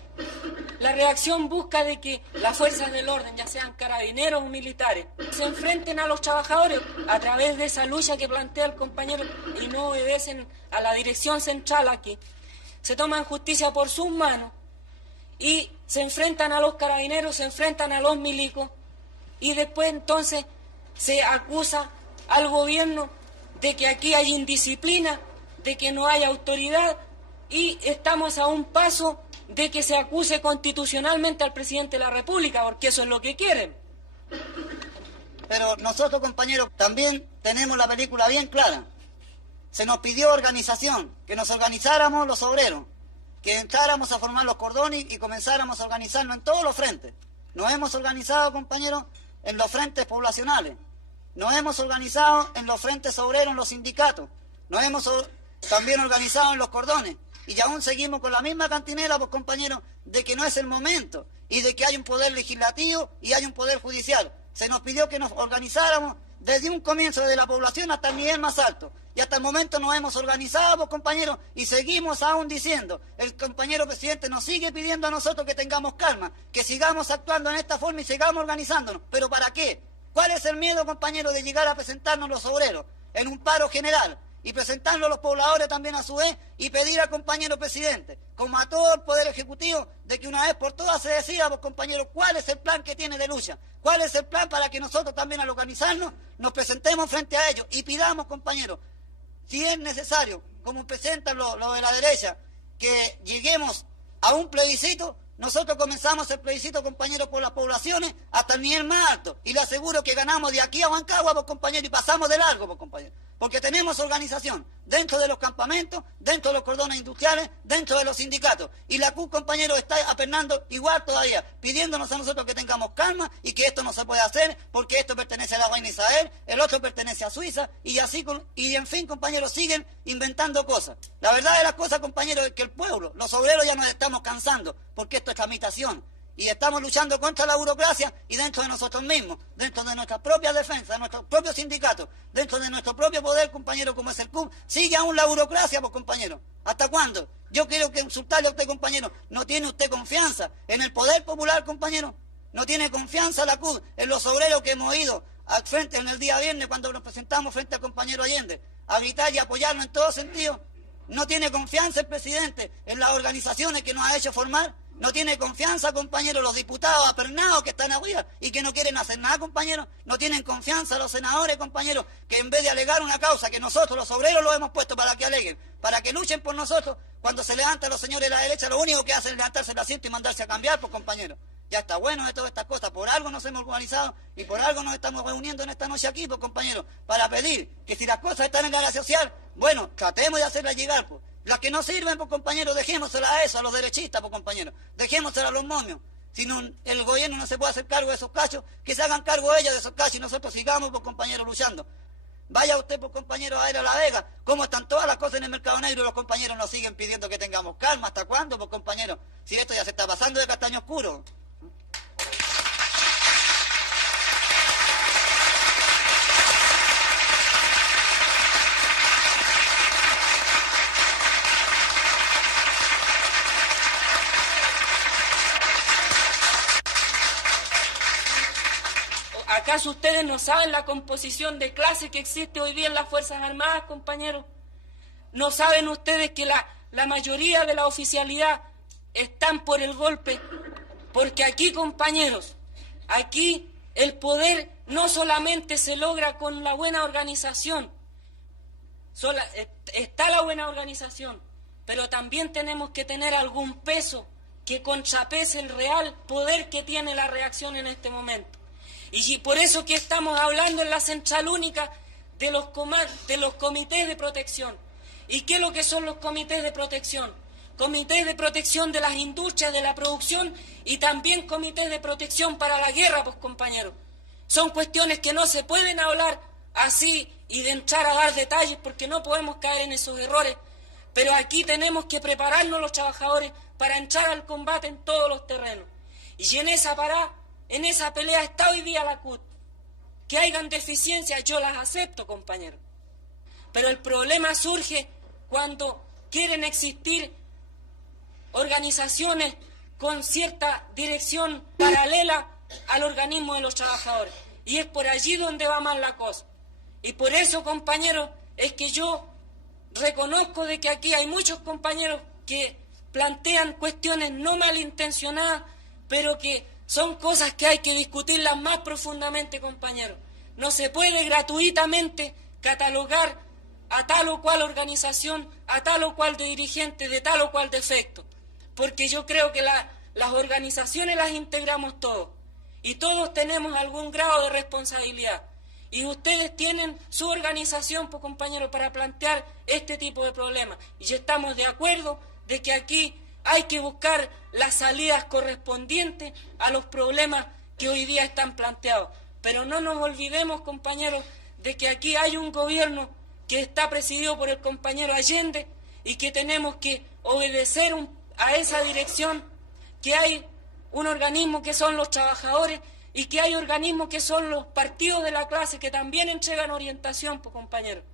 La reacción busca de que las fuerzas del orden, ya sean carabineros o militares, se enfrenten a los trabajadores a través de esa lucha que plantea el compañero y no obedecen a la dirección central aquí. Se toman justicia por sus manos y se enfrentan a los carabineros, se enfrentan a los milicos y después entonces se acusa al gobierno de que aquí hay indisciplina, de que no hay autoridad y estamos a un paso de que se acuse constitucionalmente al presidente de la República, porque eso es lo que quieren. Pero nosotros, compañeros, también tenemos la película bien clara. Se nos pidió organización, que nos organizáramos los obreros, que entráramos a formar los cordones y comenzáramos a organizarnos en todos los frentes. Nos hemos organizado, compañeros, en los frentes poblacionales. Nos hemos organizado en los frentes obreros, en los sindicatos. Nos hemos también organizado en los cordones. Y aún seguimos con la misma cantinela, pues, compañeros, de que no es el momento y de que hay un poder legislativo y hay un poder judicial. Se nos pidió que nos organizáramos desde un comienzo, desde la población hasta el nivel más alto. Y hasta el momento nos hemos organizado, pues, compañeros, y seguimos aún diciendo, el compañero presidente nos sigue pidiendo a nosotros que tengamos calma, que sigamos actuando en esta forma y sigamos organizándonos. ¿Pero para qué? ¿Cuál es el miedo, compañeros, de llegar a presentarnos los obreros en un paro general? Y presentarlo a los pobladores también a su vez y pedir al compañero presidente, como a todo el Poder Ejecutivo, de que una vez por todas se decida, pues, compañeros, cuál es el plan que tiene de lucha, cuál es el plan para que nosotros también al organizarnos nos presentemos frente a ellos y pidamos, compañeros, si es necesario, como presentan los de la derecha, que lleguemos a un plebiscito. Nosotros comenzamos el plebiscito, compañeros, por las poblaciones hasta el nivel más alto. Y le aseguro que ganamos de aquí a Huancagua, pues, compañeros, y pasamos de largo, pues, compañeros. Porque tenemos organización dentro de los campamentos, dentro de los cordones industriales, dentro de los sindicatos. Y la CUT, compañeros, está apernando igual todavía, pidiéndonos a nosotros que tengamos calma y que esto no se puede hacer porque esto pertenece a la reina Isabel, el otro pertenece a Suiza, y así, y en fin, compañeros, siguen inventando cosas. La verdad de las cosas, compañeros, es que el pueblo, los obreros ya nos estamos cansando, porque esto es tramitación. Y estamos luchando contra la burocracia y dentro de nosotros mismos, dentro de nuestra propia defensa, de nuestros propios sindicatos, dentro de nuestro propio poder, compañero, como es el CUB, sigue aún la burocracia, pues, compañero. ¿Hasta cuándo? Yo quiero que insultarle a usted, compañero. ¿No tiene usted confianza en el poder popular, compañero? ¿No tiene confianza la CUB en los obreros que hemos ido al frente en el día viernes cuando nos presentamos frente al compañero Allende a gritar y apoyarnos en todo sentido? ¿No tiene confianza el presidente en las organizaciones que nos ha hecho formar? ¿No tiene confianza, compañeros, los diputados apernados que están arriba y que no quieren hacer nada, compañeros? ¿No tienen confianza los senadores, compañeros, que en vez de alegar una causa que nosotros, los obreros, los hemos puesto para que aleguen, para que luchen por nosotros, cuando se levantan los señores de la derecha, lo único que hacen es levantarse el asiento y mandarse a cambiar, pues, compañeros? Ya está bueno de todas estas cosas. Por algo nos hemos organizado y por algo nos estamos reuniendo en esta noche aquí, pues, compañeros, para pedir que si las cosas están en la área social, bueno, tratemos de hacerlas llegar, pues. Las que no sirven, pues, compañeros, dejémoselas a eso, a los derechistas, pues, compañeros. Dejémoselas a los momios. Si no, el gobierno no se puede hacer cargo de esos cachos, que se hagan cargo ellos de esos cachos y nosotros sigamos, pues, compañeros, luchando. Vaya usted, pues, compañero, a ir a La Vega. ¿Cómo están todas las cosas en el mercado negro? Y los compañeros nos siguen pidiendo que tengamos calma. ¿Hasta cuándo, pues, compañero? Si esto ya se está pasando de castaño oscuro. ¿Acaso ustedes no saben la composición de clase que existe hoy día en las Fuerzas Armadas, compañeros? ¿No saben ustedes que la mayoría de la oficialidad están por el golpe? Porque aquí, compañeros, aquí el poder no solamente se logra con la buena organización, está la buena organización, pero también tenemos que tener algún peso que contrapese el real poder que tiene la reacción en este momento. Y por eso que estamos hablando en la Central Única de los comités de protección. ¿Y qué es lo que son los comités de protección? Comités de protección de las industrias, de la producción, y también comités de protección para la guerra, pues, compañeros. Son cuestiones que no se pueden hablar así y de entrar a dar detalles porque no podemos caer en esos errores. Pero aquí tenemos que prepararnos los trabajadores para entrar al combate en todos los terrenos. Y en esa pelea está hoy día la CUT. Que hayan deficiencias, yo las acepto, compañeros. Pero el problema surge cuando quieren existir organizaciones con cierta dirección paralela al organismo de los trabajadores. Y es por allí donde va mal la cosa. Y por eso, compañeros, es que yo reconozco de que aquí hay muchos compañeros que plantean cuestiones no malintencionadas, pero que son cosas que hay que discutirlas más profundamente, compañeros. No se puede gratuitamente catalogar a tal o cual organización, a tal o cual de dirigente, de tal o cual defecto. Porque yo creo que las organizaciones las integramos todos. Y todos tenemos algún grado de responsabilidad. Y ustedes tienen su organización, pues, compañeros, para plantear este tipo de problemas. Y estamos de acuerdo de que aquí hay que buscar las salidas correspondientes a los problemas que hoy día están planteados. Pero no nos olvidemos, compañeros, de que aquí hay un gobierno que está presidido por el compañero Allende y que tenemos que obedecer a esa dirección, que hay un organismo que son los trabajadores y que hay organismos que son los partidos de la clase que también entregan orientación, pues, compañeros.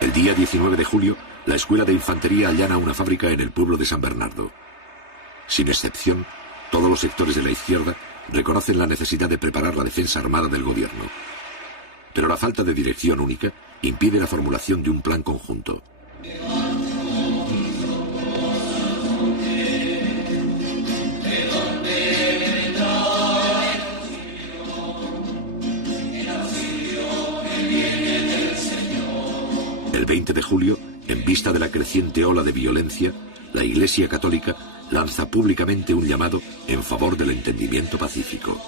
El día 19 de julio, la Escuela de Infantería allana una fábrica en el pueblo de San Bernardo. Sin excepción, todos los sectores de la izquierda reconocen la necesidad de preparar la defensa armada del gobierno. Pero la falta de dirección única impide la formulación de un plan conjunto. El 20 de julio, en vista de la creciente ola de violencia, la Iglesia Católica lanza públicamente un llamado en favor del entendimiento pacífico.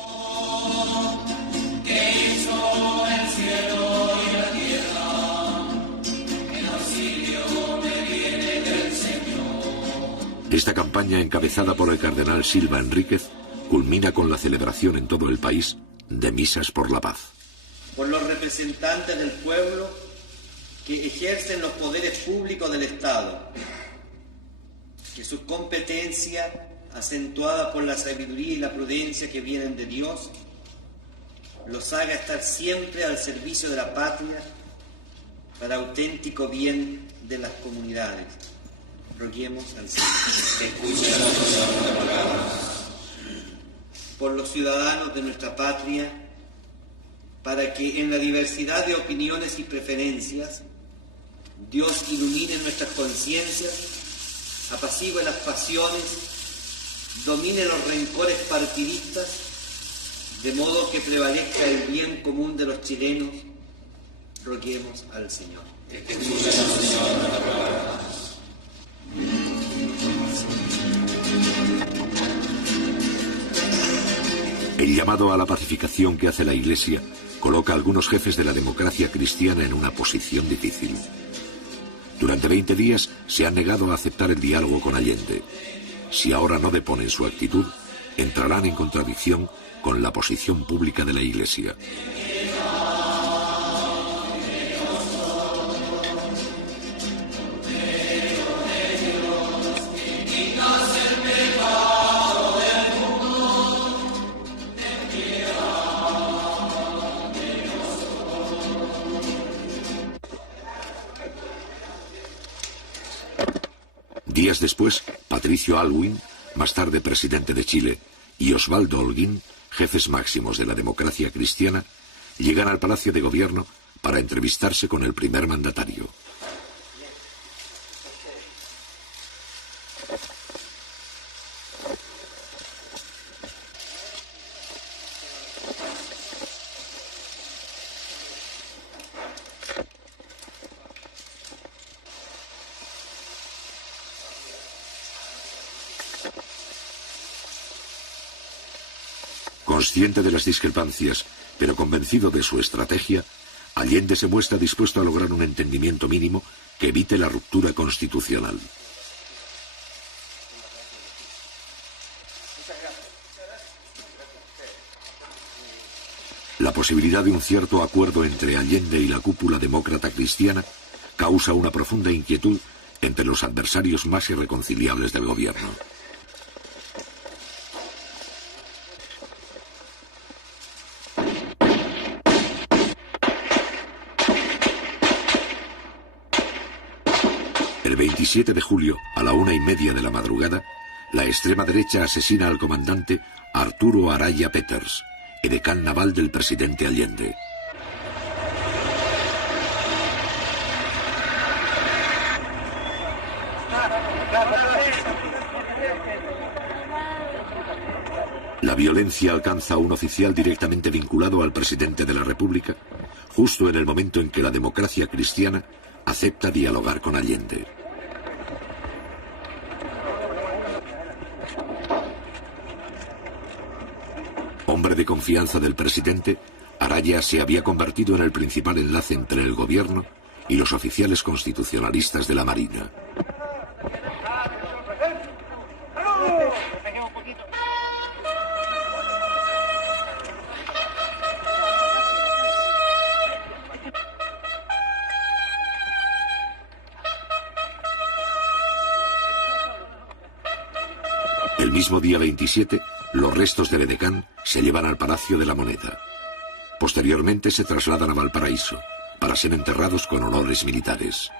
Esta campaña, encabezada por el cardenal Silva Enríquez, culmina con la celebración en todo el país de misas por la paz. Por los representantes del pueblo que ejercen los poderes públicos del Estado, que su competencia, acentuada por la sabiduría y la prudencia que vienen de Dios, los haga estar siempre al servicio de la patria para auténtico bien de las comunidades. Roguemos al Señor. Por los ciudadanos de nuestra patria, para que en la diversidad de opiniones y preferencias, Dios ilumine nuestras conciencias, apacigüe las pasiones, domine los rencores partidistas, de modo que prevalezca el bien común de los chilenos. Roguemos al Señor. El llamado a la pacificación que hace la Iglesia coloca a algunos jefes de la democracia cristiana en una posición difícil. Durante 20 días se han negado a aceptar el diálogo con Allende. Si ahora no deponen su actitud, entrarán en contradicción con la posición pública de la Iglesia. Días después, Patricio Aylwin, más tarde presidente de Chile, y Osvaldo Holguín, jefes máximos de la democracia cristiana, llegan al Palacio de Gobierno para entrevistarse con el primer mandatario. Consciente de las discrepancias, pero convencido de su estrategia, Allende se muestra dispuesto a lograr un entendimiento mínimo que evite la ruptura constitucional. La posibilidad de un cierto acuerdo entre Allende y la cúpula demócrata cristiana causa una profunda inquietud entre los adversarios más irreconciliables del gobierno. El 27 de julio, a la 1:30 de la madrugada, la extrema derecha asesina al comandante Arturo Araya Peters, edecán naval del presidente Allende. La violencia alcanza a un oficial directamente vinculado al presidente de la República, justo en el momento en que la democracia cristiana acepta dialogar con Allende. Hombre de confianza del presidente, Araya se había convertido en el principal enlace entre el gobierno y los oficiales constitucionalistas de la Marina. El mismo día 27, los restos del edecán se llevan al Palacio de la Moneda. Posteriormente se trasladan a Valparaíso, para ser enterrados con honores militares.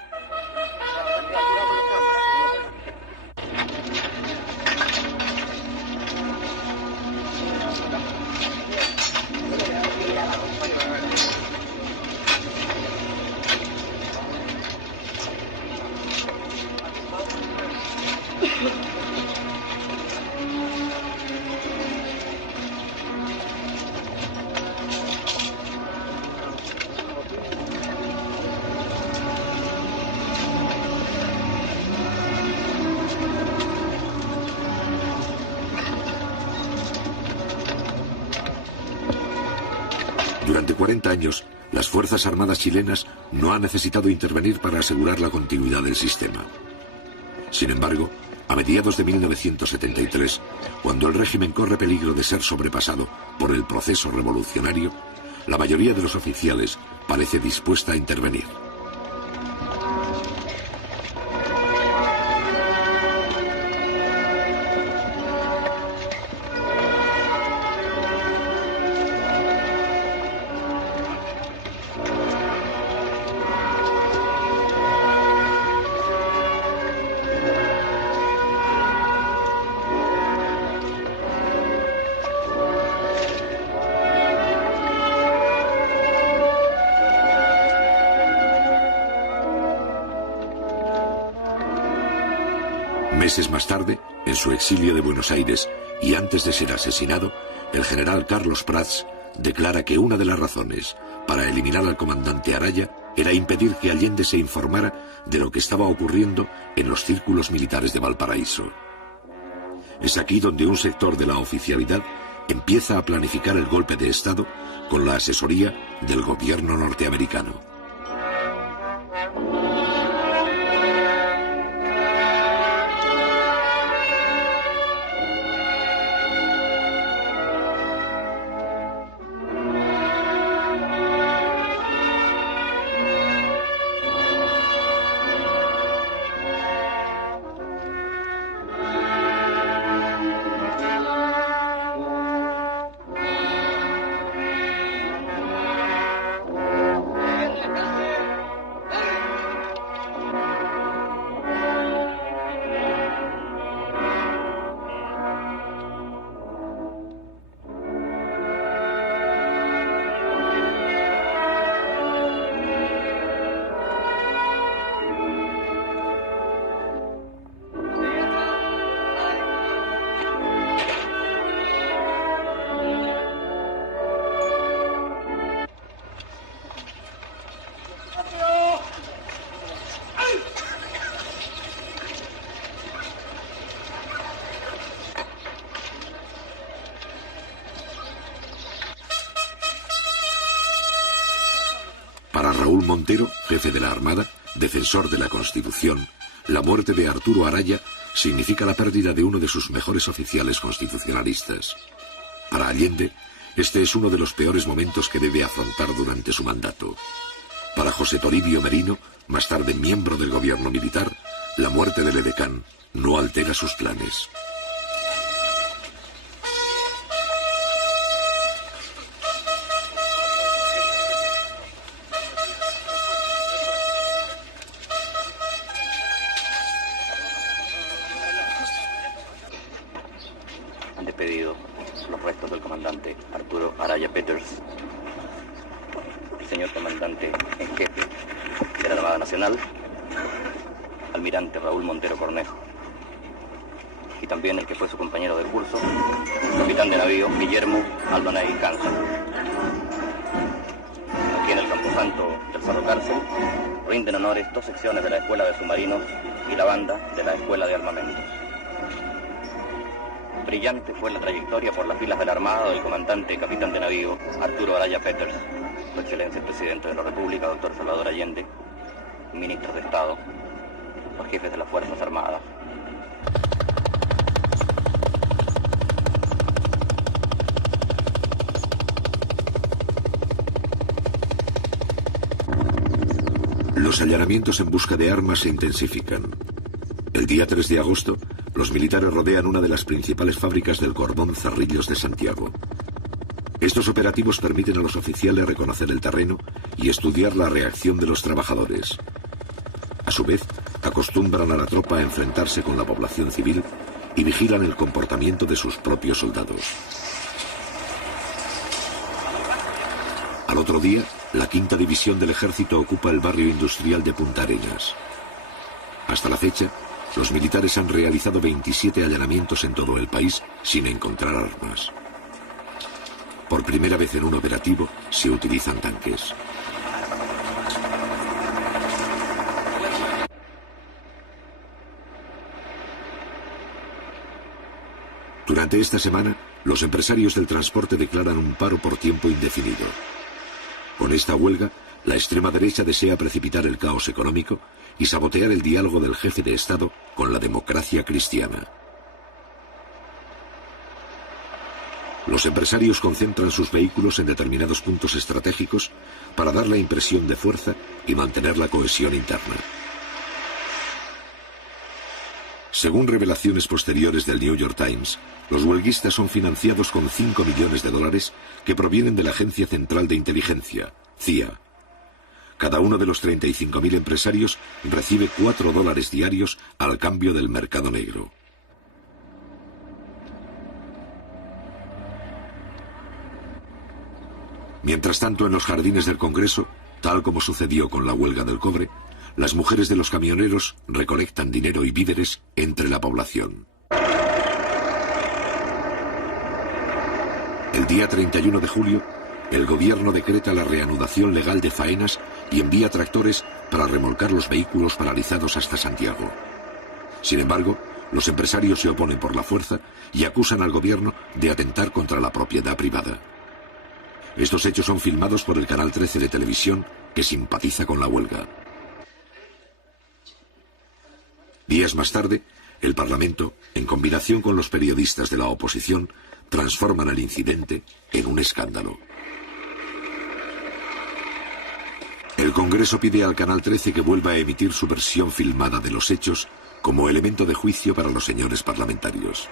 Durante 40 años, las Fuerzas Armadas chilenas no han necesitado intervenir para asegurar la continuidad del sistema. Sin embargo, a mediados de 1973, cuando el régimen corre peligro de ser sobrepasado por el proceso revolucionario, la mayoría de los oficiales parece dispuesta a intervenir. Meses más tarde, en su exilio de Buenos Aires y antes de ser asesinado, el general Carlos Prats declara que una de las razones para eliminar al comandante Araya era impedir que Allende se informara de lo que estaba ocurriendo en los círculos militares de Valparaíso. Es aquí donde un sector de la oficialidad empieza a planificar el golpe de Estado con la asesoría del gobierno norteamericano. Raúl Montero, jefe de la Armada, defensor de la Constitución, la muerte de Arturo Araya significa la pérdida de uno de sus mejores oficiales constitucionalistas. Para Allende, este es uno de los peores momentos que debe afrontar durante su mandato. Para José Toribio Merino, más tarde miembro del gobierno militar, la muerte del edecán no altera sus planes. Han despedido los restos del comandante Arturo Araya Peters, el señor comandante en jefe de la Armada Nacional, almirante Raúl Montero Cornejo, y también el que fue su compañero de curso, capitán de navío Guillermo Aldonay Canza. Aquí en el camposanto del Cerro Cárcel rinden honores 2 secciones de la Escuela de Submarinos y la banda de la Escuela de Armamentos. Brillante fue la trayectoria por las filas de la Armada del comandante y capitán de navío Arturo Araya Peters, Su Excelencia el Presidente de la República, doctor Salvador Allende, ministros de Estado, los jefes de las Fuerzas Armadas. Los allanamientos en busca de armas se intensifican. El día 3 de agosto, los militares rodean una de las principales fábricas del cordón Cerrillos de Santiago. Estos operativos permiten a los oficiales reconocer el terreno y estudiar la reacción de los trabajadores. A su vez, acostumbran a la tropa a enfrentarse con la población civil y vigilan el comportamiento de sus propios soldados. Al otro día, la 5ª División del Ejército ocupa el barrio industrial de Punta Arenas. Hasta la fecha, los militares han realizado 27 allanamientos en todo el país sin encontrar armas. Por primera vez en un operativo se utilizan tanques. Durante esta semana, los empresarios del transporte declaran un paro por tiempo indefinido. Con esta huelga, la extrema derecha desea precipitar el caos económico y sabotear el diálogo del jefe de Estado con la democracia cristiana. Los empresarios concentran sus vehículos en determinados puntos estratégicos para dar la impresión de fuerza y mantener la cohesión interna. Según revelaciones posteriores del New York Times, los huelguistas son financiados con $5 millones que provienen de la Agencia Central de Inteligencia, CIA. Cada uno de los 35.000 empresarios recibe $4 diarios al cambio del mercado negro. Mientras tanto, en los jardines del Congreso, tal como sucedió con la huelga del cobre, las mujeres de los camioneros recolectan dinero y víveres entre la población. El día 31 de julio, el gobierno decreta la reanudación legal de faenas y envía tractores para remolcar los vehículos paralizados hasta Santiago. Sin embargo, los empresarios se oponen por la fuerza y acusan al gobierno de atentar contra la propiedad privada. Estos hechos son filmados por el Canal 13 de televisión, que simpatiza con la huelga. Días más tarde, el Parlamento, en combinación con los periodistas de la oposición, transforman el incidente en un escándalo. El Congreso pide al Canal 13 que vuelva a emitir su versión filmada de los hechos como elemento de juicio para los señores parlamentarios.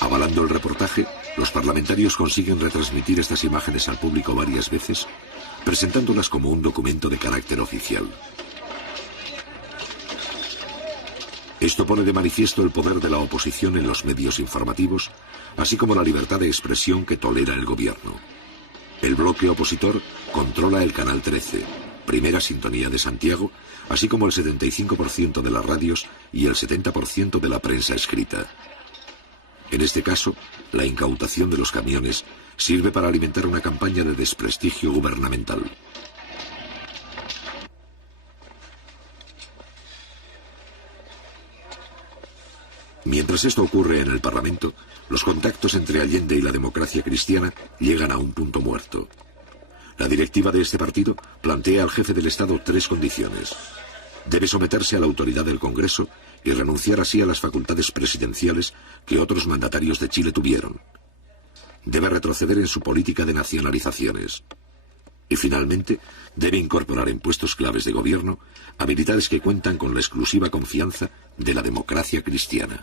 Avalando el reportaje, los parlamentarios consiguen retransmitir estas imágenes al público varias veces, presentándolas como un documento de carácter oficial. Esto pone de manifiesto el poder de la oposición en los medios informativos, así como la libertad de expresión que tolera el gobierno. El bloque opositor controla el Canal 13, primera sintonía de Santiago, así como el 75% de las radios y el 70% de la prensa escrita. En este caso, la incautación de los camiones sirve para alimentar una campaña de desprestigio gubernamental. Mientras esto ocurre en el Parlamento, los contactos entre Allende y la democracia cristiana llegan a un punto muerto. La directiva de este partido plantea al jefe del Estado 3 condiciones. Debe someterse a la autoridad del Congreso y renunciar así a las facultades presidenciales que otros mandatarios de Chile tuvieron. Debe retroceder en su política de nacionalizaciones. Y finalmente, debe incorporar en puestos claves de gobierno a militares que cuentan con la exclusiva confianza de la democracia cristiana.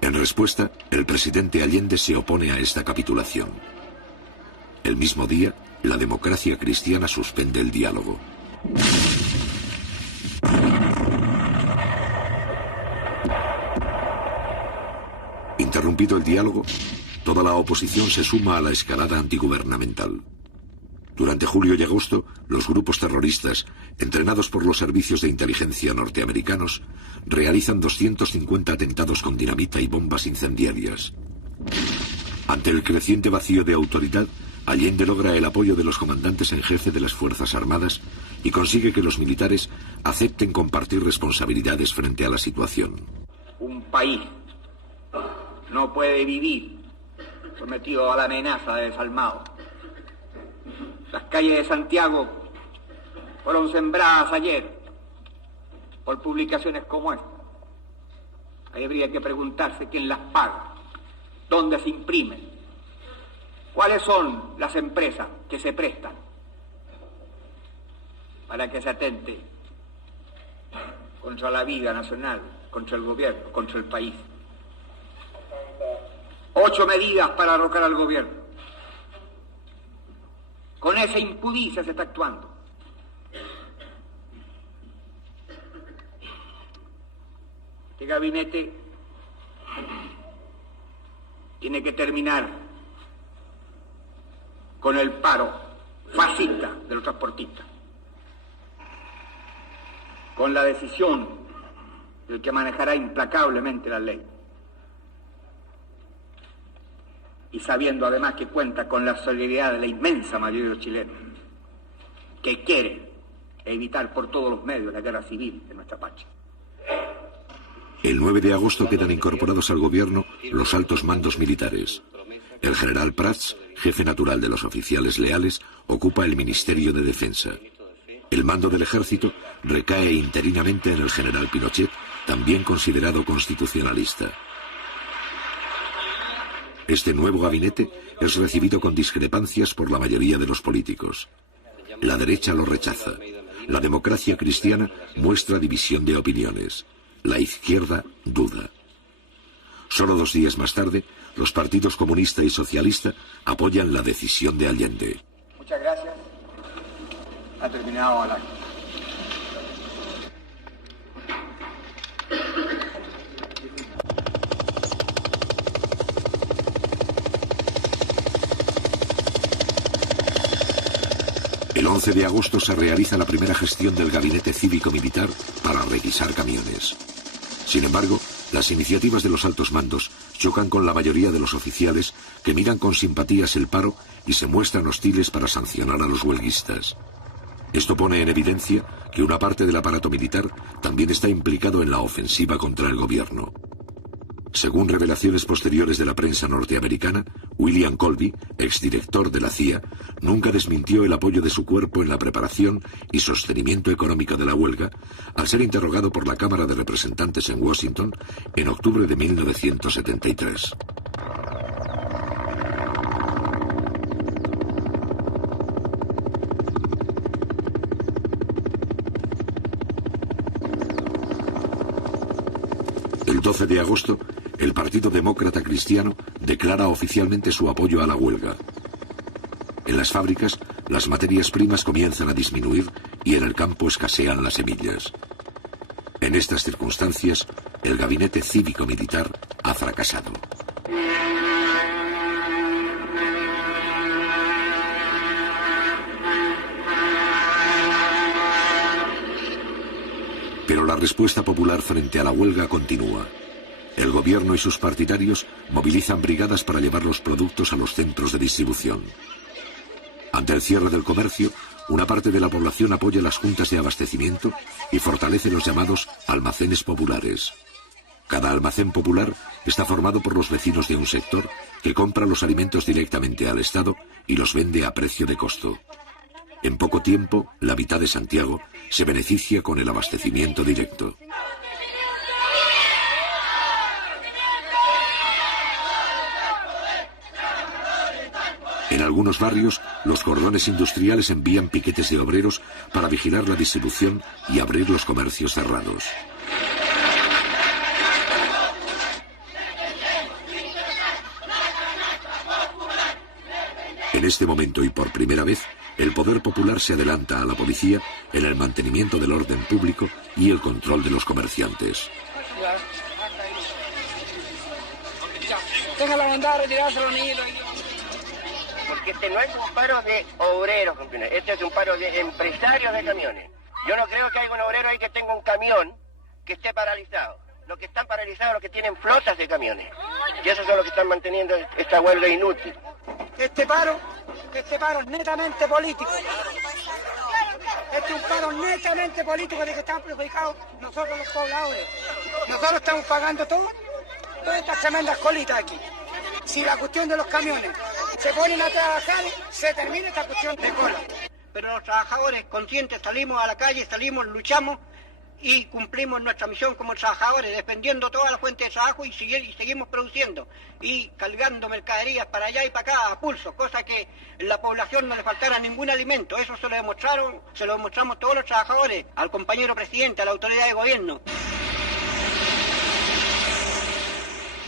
En respuesta, el presidente Allende se opone a esta capitulación. El mismo día, la democracia cristiana suspende el diálogo. Interrumpido el diálogo, toda la oposición se suma a la escalada antigubernamental. Durante julio y agosto, los grupos terroristas, entrenados por los servicios de inteligencia norteamericanos, realizan 250 atentados con dinamita y bombas incendiarias. Ante el creciente vacío de autoridad, Allende logra el apoyo de los comandantes en jefe de las Fuerzas Armadas y consigue que los militares acepten compartir responsabilidades frente a la situación. Un país no puede vivir sometido a la amenaza de desalmado. Las calles de Santiago fueron sembradas ayer por publicaciones como esta. Ahí habría que preguntarse quién las paga, dónde se imprimen, cuáles son las empresas que se prestan para que se atente contra la vida nacional, contra el gobierno, contra el país. 8 medidas para derrocar al gobierno. Con esa impudicia se está actuando. Este gabinete tiene que terminar con el paro fascista de los transportistas, con la decisión del que manejará implacablemente la ley, y sabiendo además que cuenta con la solidaridad de la inmensa mayoría de los chilenos, que quieren evitar por todos los medios la guerra civil de nuestra patria. El 9 de agosto quedan incorporados al gobierno los altos mandos militares. El general Prats, jefe natural de los oficiales leales, ocupa el Ministerio de Defensa. El mando del ejército recae interinamente en el general Pinochet, también considerado constitucionalista. Este nuevo gabinete es recibido con discrepancias por la mayoría de los políticos. La derecha lo rechaza. La democracia cristiana muestra división de opiniones. La izquierda duda. Solo 2 días más tarde, los partidos comunista y socialista apoyan la decisión de Allende. Muchas gracias. Ha terminado el acto. El 11 de agosto se realiza la primera gestión del gabinete cívico-militar para requisar camiones. Sin embargo, las iniciativas de los altos mandos chocan con la mayoría de los oficiales que miran con simpatías el paro y se muestran hostiles para sancionar a los huelguistas. Esto pone en evidencia que una parte del aparato militar también está implicado en la ofensiva contra el gobierno. Según revelaciones posteriores de la prensa norteamericana, William Colby, exdirector de la CIA, nunca desmintió el apoyo de su cuerpo en la preparación y sostenimiento económico de la huelga, al ser interrogado por la Cámara de Representantes en Washington en octubre de 1973. El 12 de agosto, el Partido Demócrata Cristiano declara oficialmente su apoyo a la huelga. En las fábricas, las materias primas comienzan a disminuir y en el campo escasean las semillas. En estas circunstancias, el gabinete cívico-militar ha fracasado. Pero la respuesta popular frente a la huelga continúa. El gobierno y sus partidarios movilizan brigadas para llevar los productos a los centros de distribución. Ante el cierre del comercio, una parte de la población apoya las juntas de abastecimiento y fortalece los llamados almacenes populares. Cada almacén popular está formado por los vecinos de un sector que compra los alimentos directamente al Estado y los vende a precio de costo. En poco tiempo, la mitad de Santiago se beneficia con el abastecimiento directo. En algunos barrios, los cordones industriales envían piquetes de obreros para vigilar la distribución y abrir los comercios cerrados. En este momento y por primera vez, el poder popular se adelanta a la policía en el mantenimiento del orden público y el control de los comerciantes. Tenga la bondad de retirarse los niños. Porque este no es un paro de obreros, este es un paro de empresarios de camiones. Yo no creo que haya un obrero ahí que tenga un camión que esté paralizado. Los que están paralizados, los que tienen flotas de camiones. Y esos son los que están manteniendo esta huelga inútil. Este paro es netamente político. Este es un paro netamente político de que están perjudicados nosotros los pobladores. Nosotros estamos pagando todas estas tremendas colitas aquí. Si la cuestión de los camiones se ponen a trabajar, se termina esta cuestión de cola. Pero los trabajadores conscientes salimos a la calle, salimos, luchamos y cumplimos nuestra misión como trabajadores, defendiendo toda la fuente de trabajo y seguimos produciendo y cargando mercaderías para allá y para acá a pulso, cosa que en la población no le faltara ningún alimento. Eso se lo demostramos todos los trabajadores, al compañero presidente, a la autoridad de gobierno.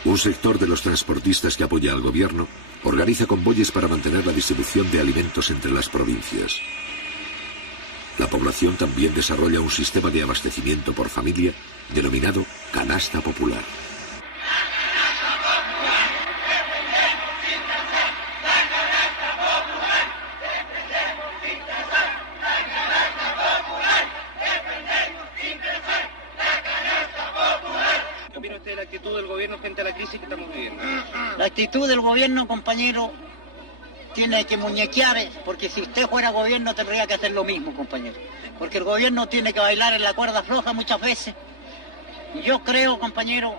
Un sector de los transportistas que apoya al gobierno organiza convoyes para mantener la distribución de alimentos entre las provincias. La población también desarrolla un sistema de abastecimiento por familia denominado canasta popular. ¿Qué opina usted de la actitud del gobierno frente a la crisis que estamos viviendo? La actitud del gobierno, compañero, tiene que muñequear, porque si usted fuera gobierno tendría que hacer lo mismo, compañero. Porque el gobierno tiene que bailar en la cuerda floja muchas veces. Yo creo, compañero,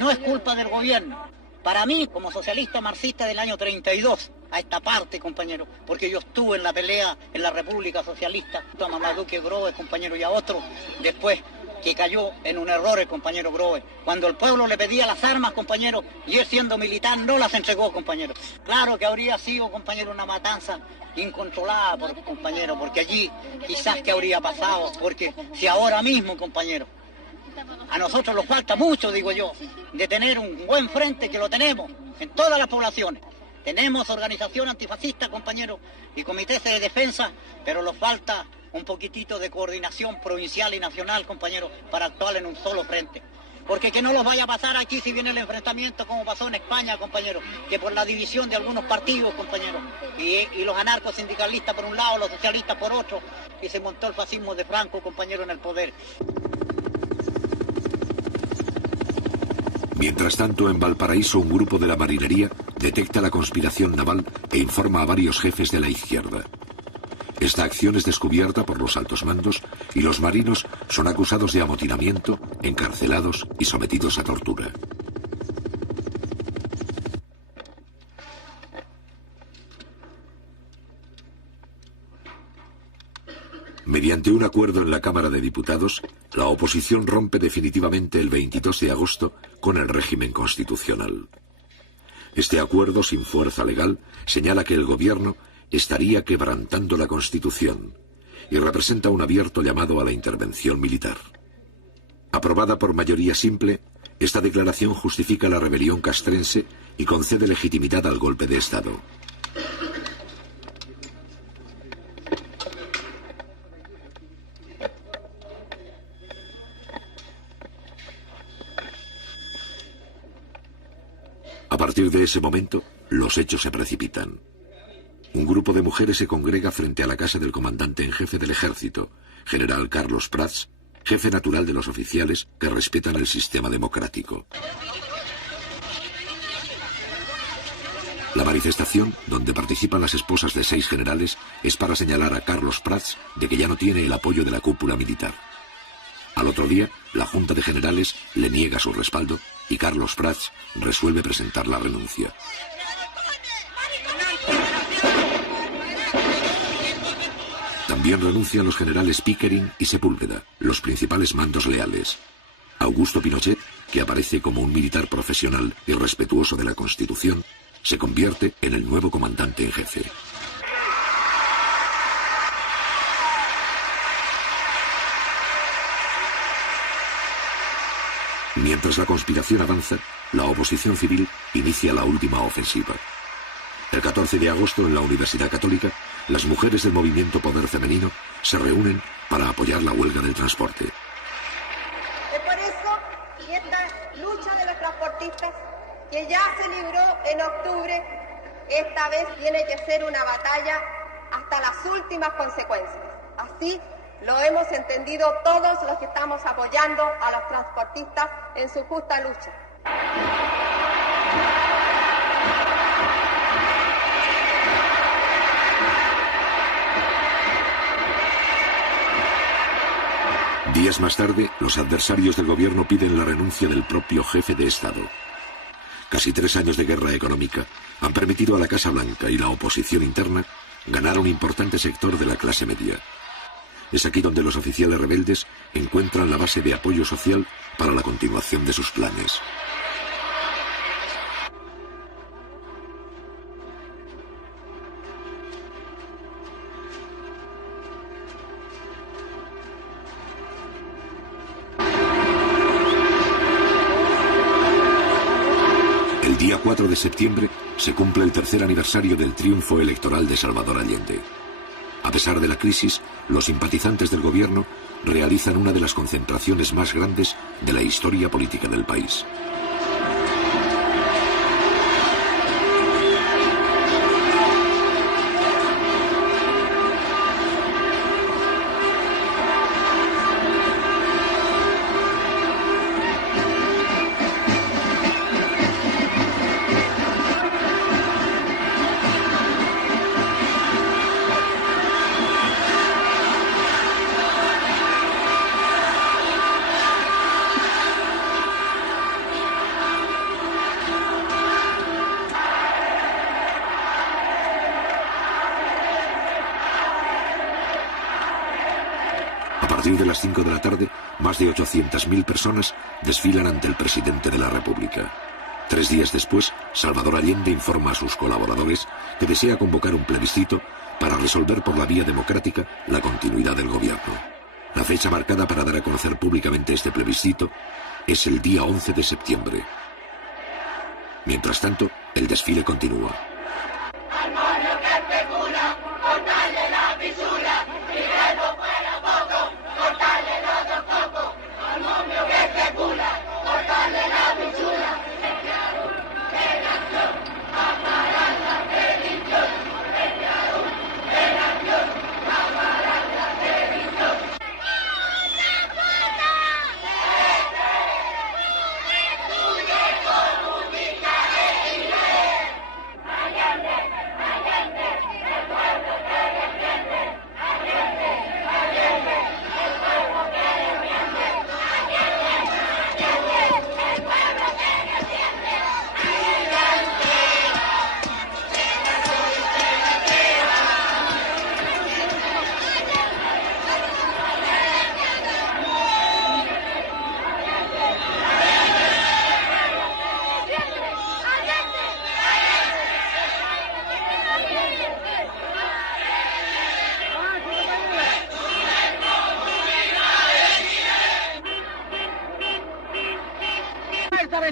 no es culpa del gobierno. Para mí, como socialista marxista del año 32, a esta parte, compañero, porque yo estuve en la pelea en la República Socialista, a Mamaduque Groves, compañero, y a otro, después que cayó en un error el compañero Groves. Cuando el pueblo le pedía las armas, compañero, y él siendo militar no las entregó, compañero. Claro que habría sido, compañero, una matanza incontrolada, compañero, porque allí quizás que habría pasado, porque si ahora mismo, compañero, a nosotros nos falta mucho, digo yo, de tener un buen frente, que lo tenemos en todas las poblaciones. Tenemos organización antifascista, compañero, y comités de defensa, pero nos falta un poquitito de coordinación provincial y nacional, compañero, para actuar en un solo frente. Porque que no los vaya a pasar aquí si viene el enfrentamiento como pasó en España, compañero, que por la división de algunos partidos, compañero, y los anarcos sindicalistas por un lado, los socialistas por otro, y se montó el fascismo de Franco, compañero, en el poder. Mientras tanto, en Valparaíso, un grupo de la marinería detecta la conspiración naval e informa a varios jefes de la izquierda. Esta acción es descubierta por los altos mandos y los marinos son acusados de amotinamiento, encarcelados y sometidos a tortura. Mediante un acuerdo en la Cámara de Diputados, la oposición rompe definitivamente el 22 de agosto con el régimen constitucional. Este acuerdo, sin fuerza legal, señala que el gobierno estaría quebrantando la Constitución y representa un abierto llamado a la intervención militar. Aprobada por mayoría simple, esta declaración justifica la rebelión castrense y concede legitimidad al golpe de Estado. A partir de ese momento, los hechos se precipitan. Un grupo de mujeres se congrega frente a la casa del comandante en jefe del ejército, general Carlos Prats, jefe natural de los oficiales que respetan el sistema democrático. La manifestación, donde participan las esposas de 6 generales, es para señalar a Carlos Prats de que ya no tiene el apoyo de la cúpula militar. Al otro día, la Junta de Generales le niega su respaldo y Carlos Prats resuelve presentar la renuncia. También renuncian los generales Pickering y Sepúlveda, los principales mandos leales. Augusto Pinochet, que aparece como un militar profesional y respetuoso de la Constitución, se convierte en el nuevo comandante en jefe. Mientras la conspiración avanza, la oposición civil inicia la última ofensiva. El 14 de agosto, en la Universidad Católica, las mujeres del movimiento Poder Femenino se reúnen para apoyar la huelga del transporte. Es por eso que esta lucha de los transportistas, que ya se libró en octubre, esta vez tiene que ser una batalla hasta las últimas consecuencias. Así lo hemos entendido todos los que estamos apoyando a los transportistas en su justa lucha. Días más tarde, los adversarios del gobierno piden la renuncia del propio jefe de Estado. Casi 3 años de guerra económica han permitido a la Casa Blanca y la oposición interna ganar un importante sector de la clase media. Es aquí donde los oficiales rebeldes encuentran la base de apoyo social para la continuación de sus planes. El día 4 de septiembre se cumple el 3er aniversario del triunfo electoral de Salvador Allende. A pesar de la crisis, los simpatizantes del gobierno realizan una de las concentraciones más grandes de la historia política del país. A partir de las 5 de la tarde, más de 800.000 personas desfilan ante el presidente de la República. 3 días después, Salvador Allende informa a sus colaboradores que desea convocar un plebiscito para resolver por la vía democrática la continuidad del gobierno. La fecha marcada para dar a conocer públicamente este plebiscito es el día 11 de septiembre. Mientras tanto, el desfile continúa.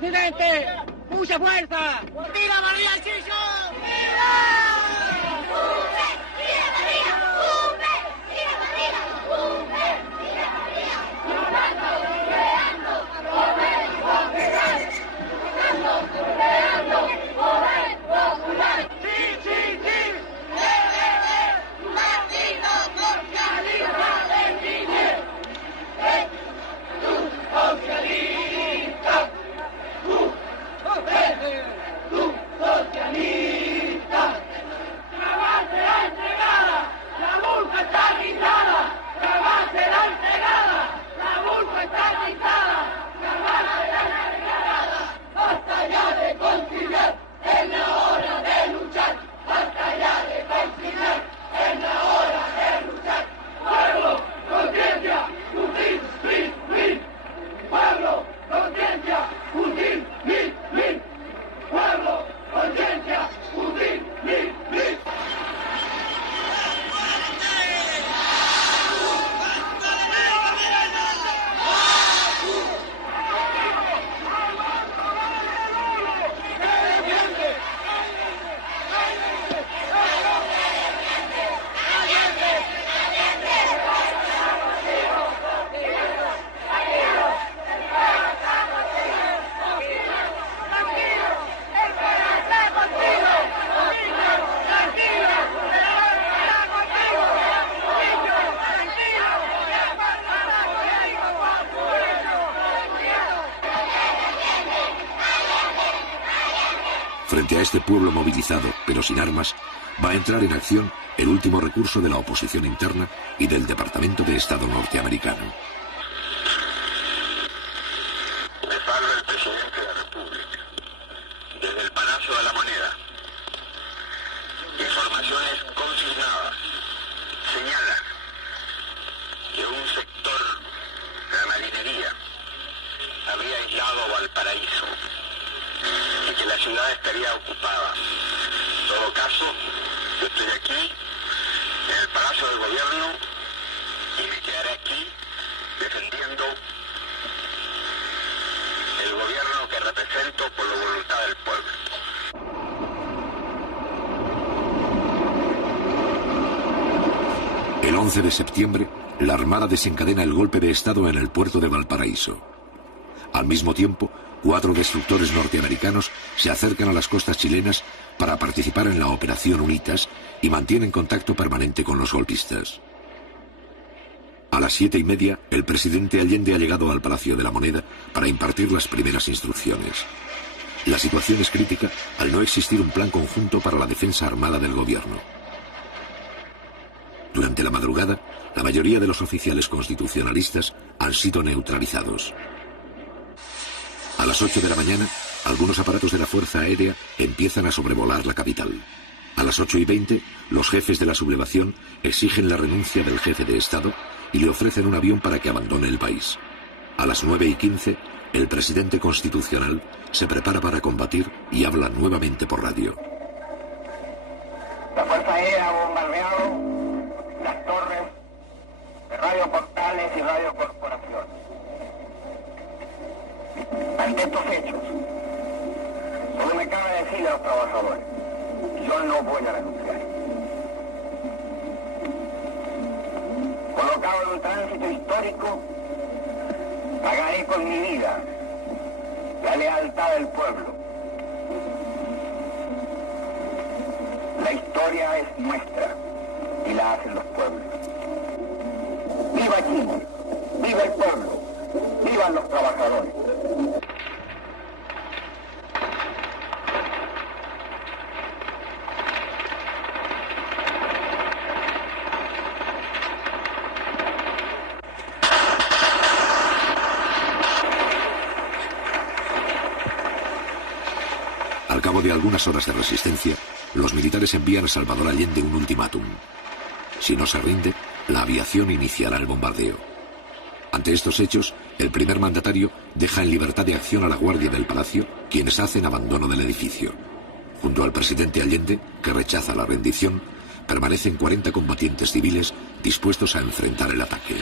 ¡Presidente! ¡Mucha fuerza! ¡Viva María Chicho! Frente a este pueblo movilizado, pero sin armas, va a entrar en acción el último recurso de la oposición interna y del Departamento de Estado norteamericano. Les habla el presidente de la República, desde el Palacio de la Moneda. Informaciones confirmadas señalan que un sector de la marinería habría aislado Valparaíso y que la ciudad estaría ocupada. En todo caso, yo estoy aquí en el Palacio del Gobierno y me quedaré aquí defendiendo el gobierno que represento por la voluntad del pueblo. El 11 de septiembre, la Armada desencadena el golpe de Estado en el puerto de Valparaíso. Al mismo tiempo, 4 destructores norteamericanos se acercan a las costas chilenas para participar en la Operación Unitas y mantienen contacto permanente con los golpistas. A las 7:30, el presidente Allende ha llegado al Palacio de la Moneda para impartir las primeras instrucciones. La situación es crítica al no existir un plan conjunto para la defensa armada del gobierno. Durante la madrugada, la mayoría de los oficiales constitucionalistas han sido neutralizados. A las 8 de la mañana, algunos aparatos de la Fuerza Aérea empiezan a sobrevolar la capital. A las 8:20, los jefes de la sublevación exigen la renuncia del jefe de Estado y le ofrecen un avión para que abandone el país. A las 9:15, el presidente constitucional se prepara para combatir y habla nuevamente por radio. La Fuerza Aérea ha bombardeado las torres de Radio Portales y Radio Corporación. Ante estos hechos, solo me cabe decirle a los trabajadores, yo no voy a renunciar. Colocado en un tránsito histórico, pagaré con mi vida la lealtad del pueblo. La historia es nuestra y la hacen los pueblos. ¡Viva Chile! ¡Viva el pueblo! ¡Vivan los trabajadores! Al cabo de algunas horas de resistencia, los militares envían a Salvador Allende un ultimátum. Si no se rinde, la aviación iniciará el bombardeo. Ante estos hechos, el primer mandatario deja en libertad de acción a la guardia del palacio, quienes hacen abandono del edificio. Junto al presidente Allende, que rechaza la rendición, permanecen 40 combatientes civiles dispuestos a enfrentar el ataque.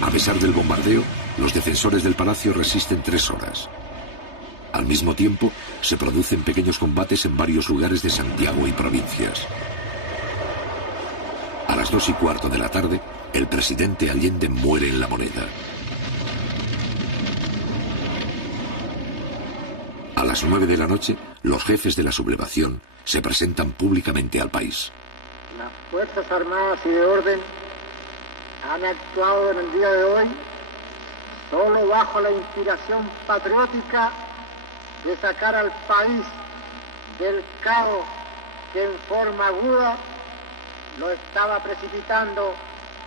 A pesar del bombardeo, los defensores del palacio resisten 3 horas. Al mismo tiempo, se producen pequeños combates en varios lugares de Santiago y provincias. A las 2:15 de la tarde, el presidente Allende muere en La Moneda. A las 9 de la noche, los jefes de la sublevación se presentan públicamente al país. Las Fuerzas Armadas y de Orden han actuado en el día de hoy solo bajo la inspiración patriótica de sacar al país del caos que en forma aguda lo estaba precipitando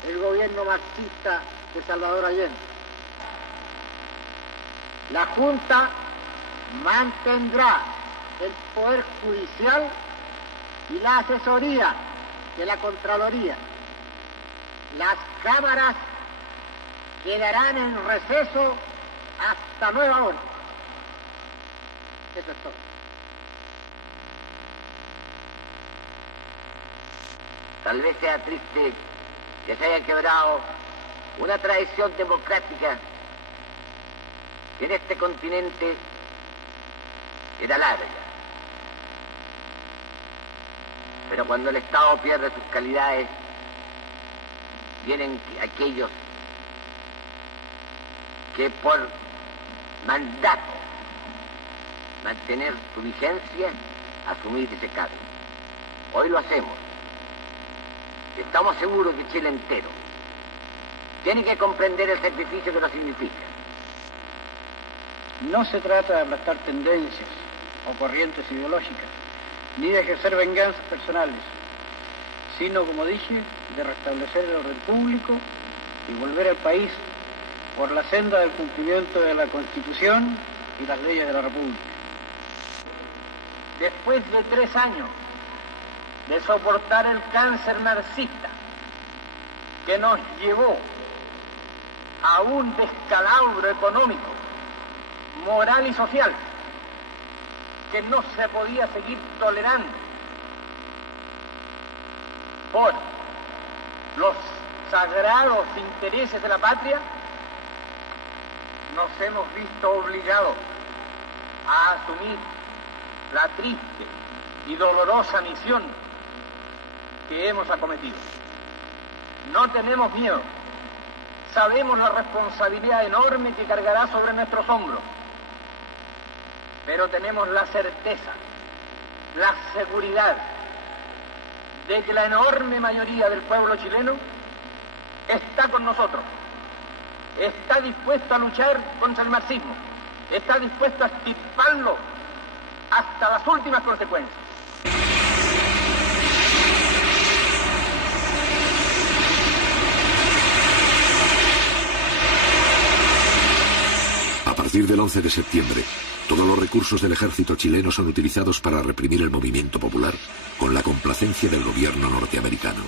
el gobierno marxista de Salvador Allende. La Junta mantendrá el poder judicial y la asesoría de la Contraloría. Las cámaras quedarán en receso hasta nueva orden. Eso es todo. Tal vez sea triste que se haya quebrado una tradición democrática que en este continente era larga. Pero cuando el Estado pierde sus calidades, vienen aquellos que por mandato mantener su vigencia, asumir ese cargo. Hoy lo hacemos. Estamos seguros que Chile entero tiene que comprender el sacrificio que nos significa. No se trata de aplastar tendencias o corrientes ideológicas, ni de ejercer venganzas personales, sino, como dije, de restablecer el orden público y volver al país por la senda del cumplimiento de la Constitución y las leyes de la República. Después de 3 años de soportar el cáncer marxista que nos llevó a un descalabro económico, moral y social que no se podía seguir tolerando por los sagrados intereses de la patria, nos hemos visto obligados a asumir la triste y dolorosa misión que hemos acometido. No tenemos miedo, sabemos la responsabilidad enorme que cargará sobre nuestros hombros, pero tenemos la certeza, la seguridad de que la enorme mayoría del pueblo chileno está con nosotros, está dispuesto a luchar contra el marxismo, está dispuesto a extirparlo hasta las últimas consecuencias. A partir del 11 de septiembre, todos los recursos del ejército chileno son utilizados para reprimir el movimiento popular con la complacencia del gobierno norteamericano.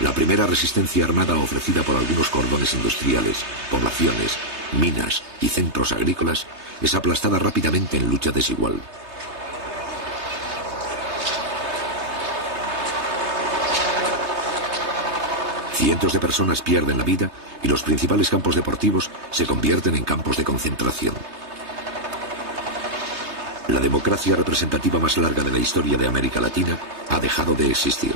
La primera resistencia armada ofrecida por algunos cordones industriales, poblaciones, minas y centros agrícolas es aplastada rápidamente en lucha desigual. Cientos de personas pierden la vida y los principales campos deportivos se convierten en campos de concentración. La democracia representativa más larga de la historia de América Latina ha dejado de existir.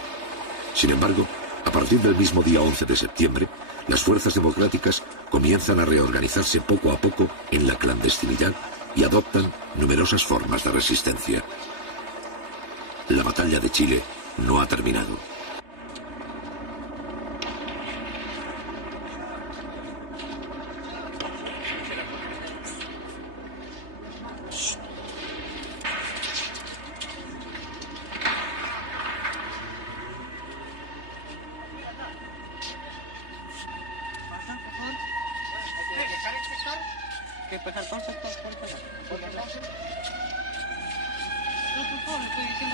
Sin embargo, a partir del mismo día 11 de septiembre, las fuerzas democráticas comienzan a reorganizarse poco a poco en la clandestinidad y adoptan numerosas formas de resistencia. La batalla de Chile no ha terminado. ¿Qué pasa entonces? ¿Por qué? No, por favor, estoy diciendo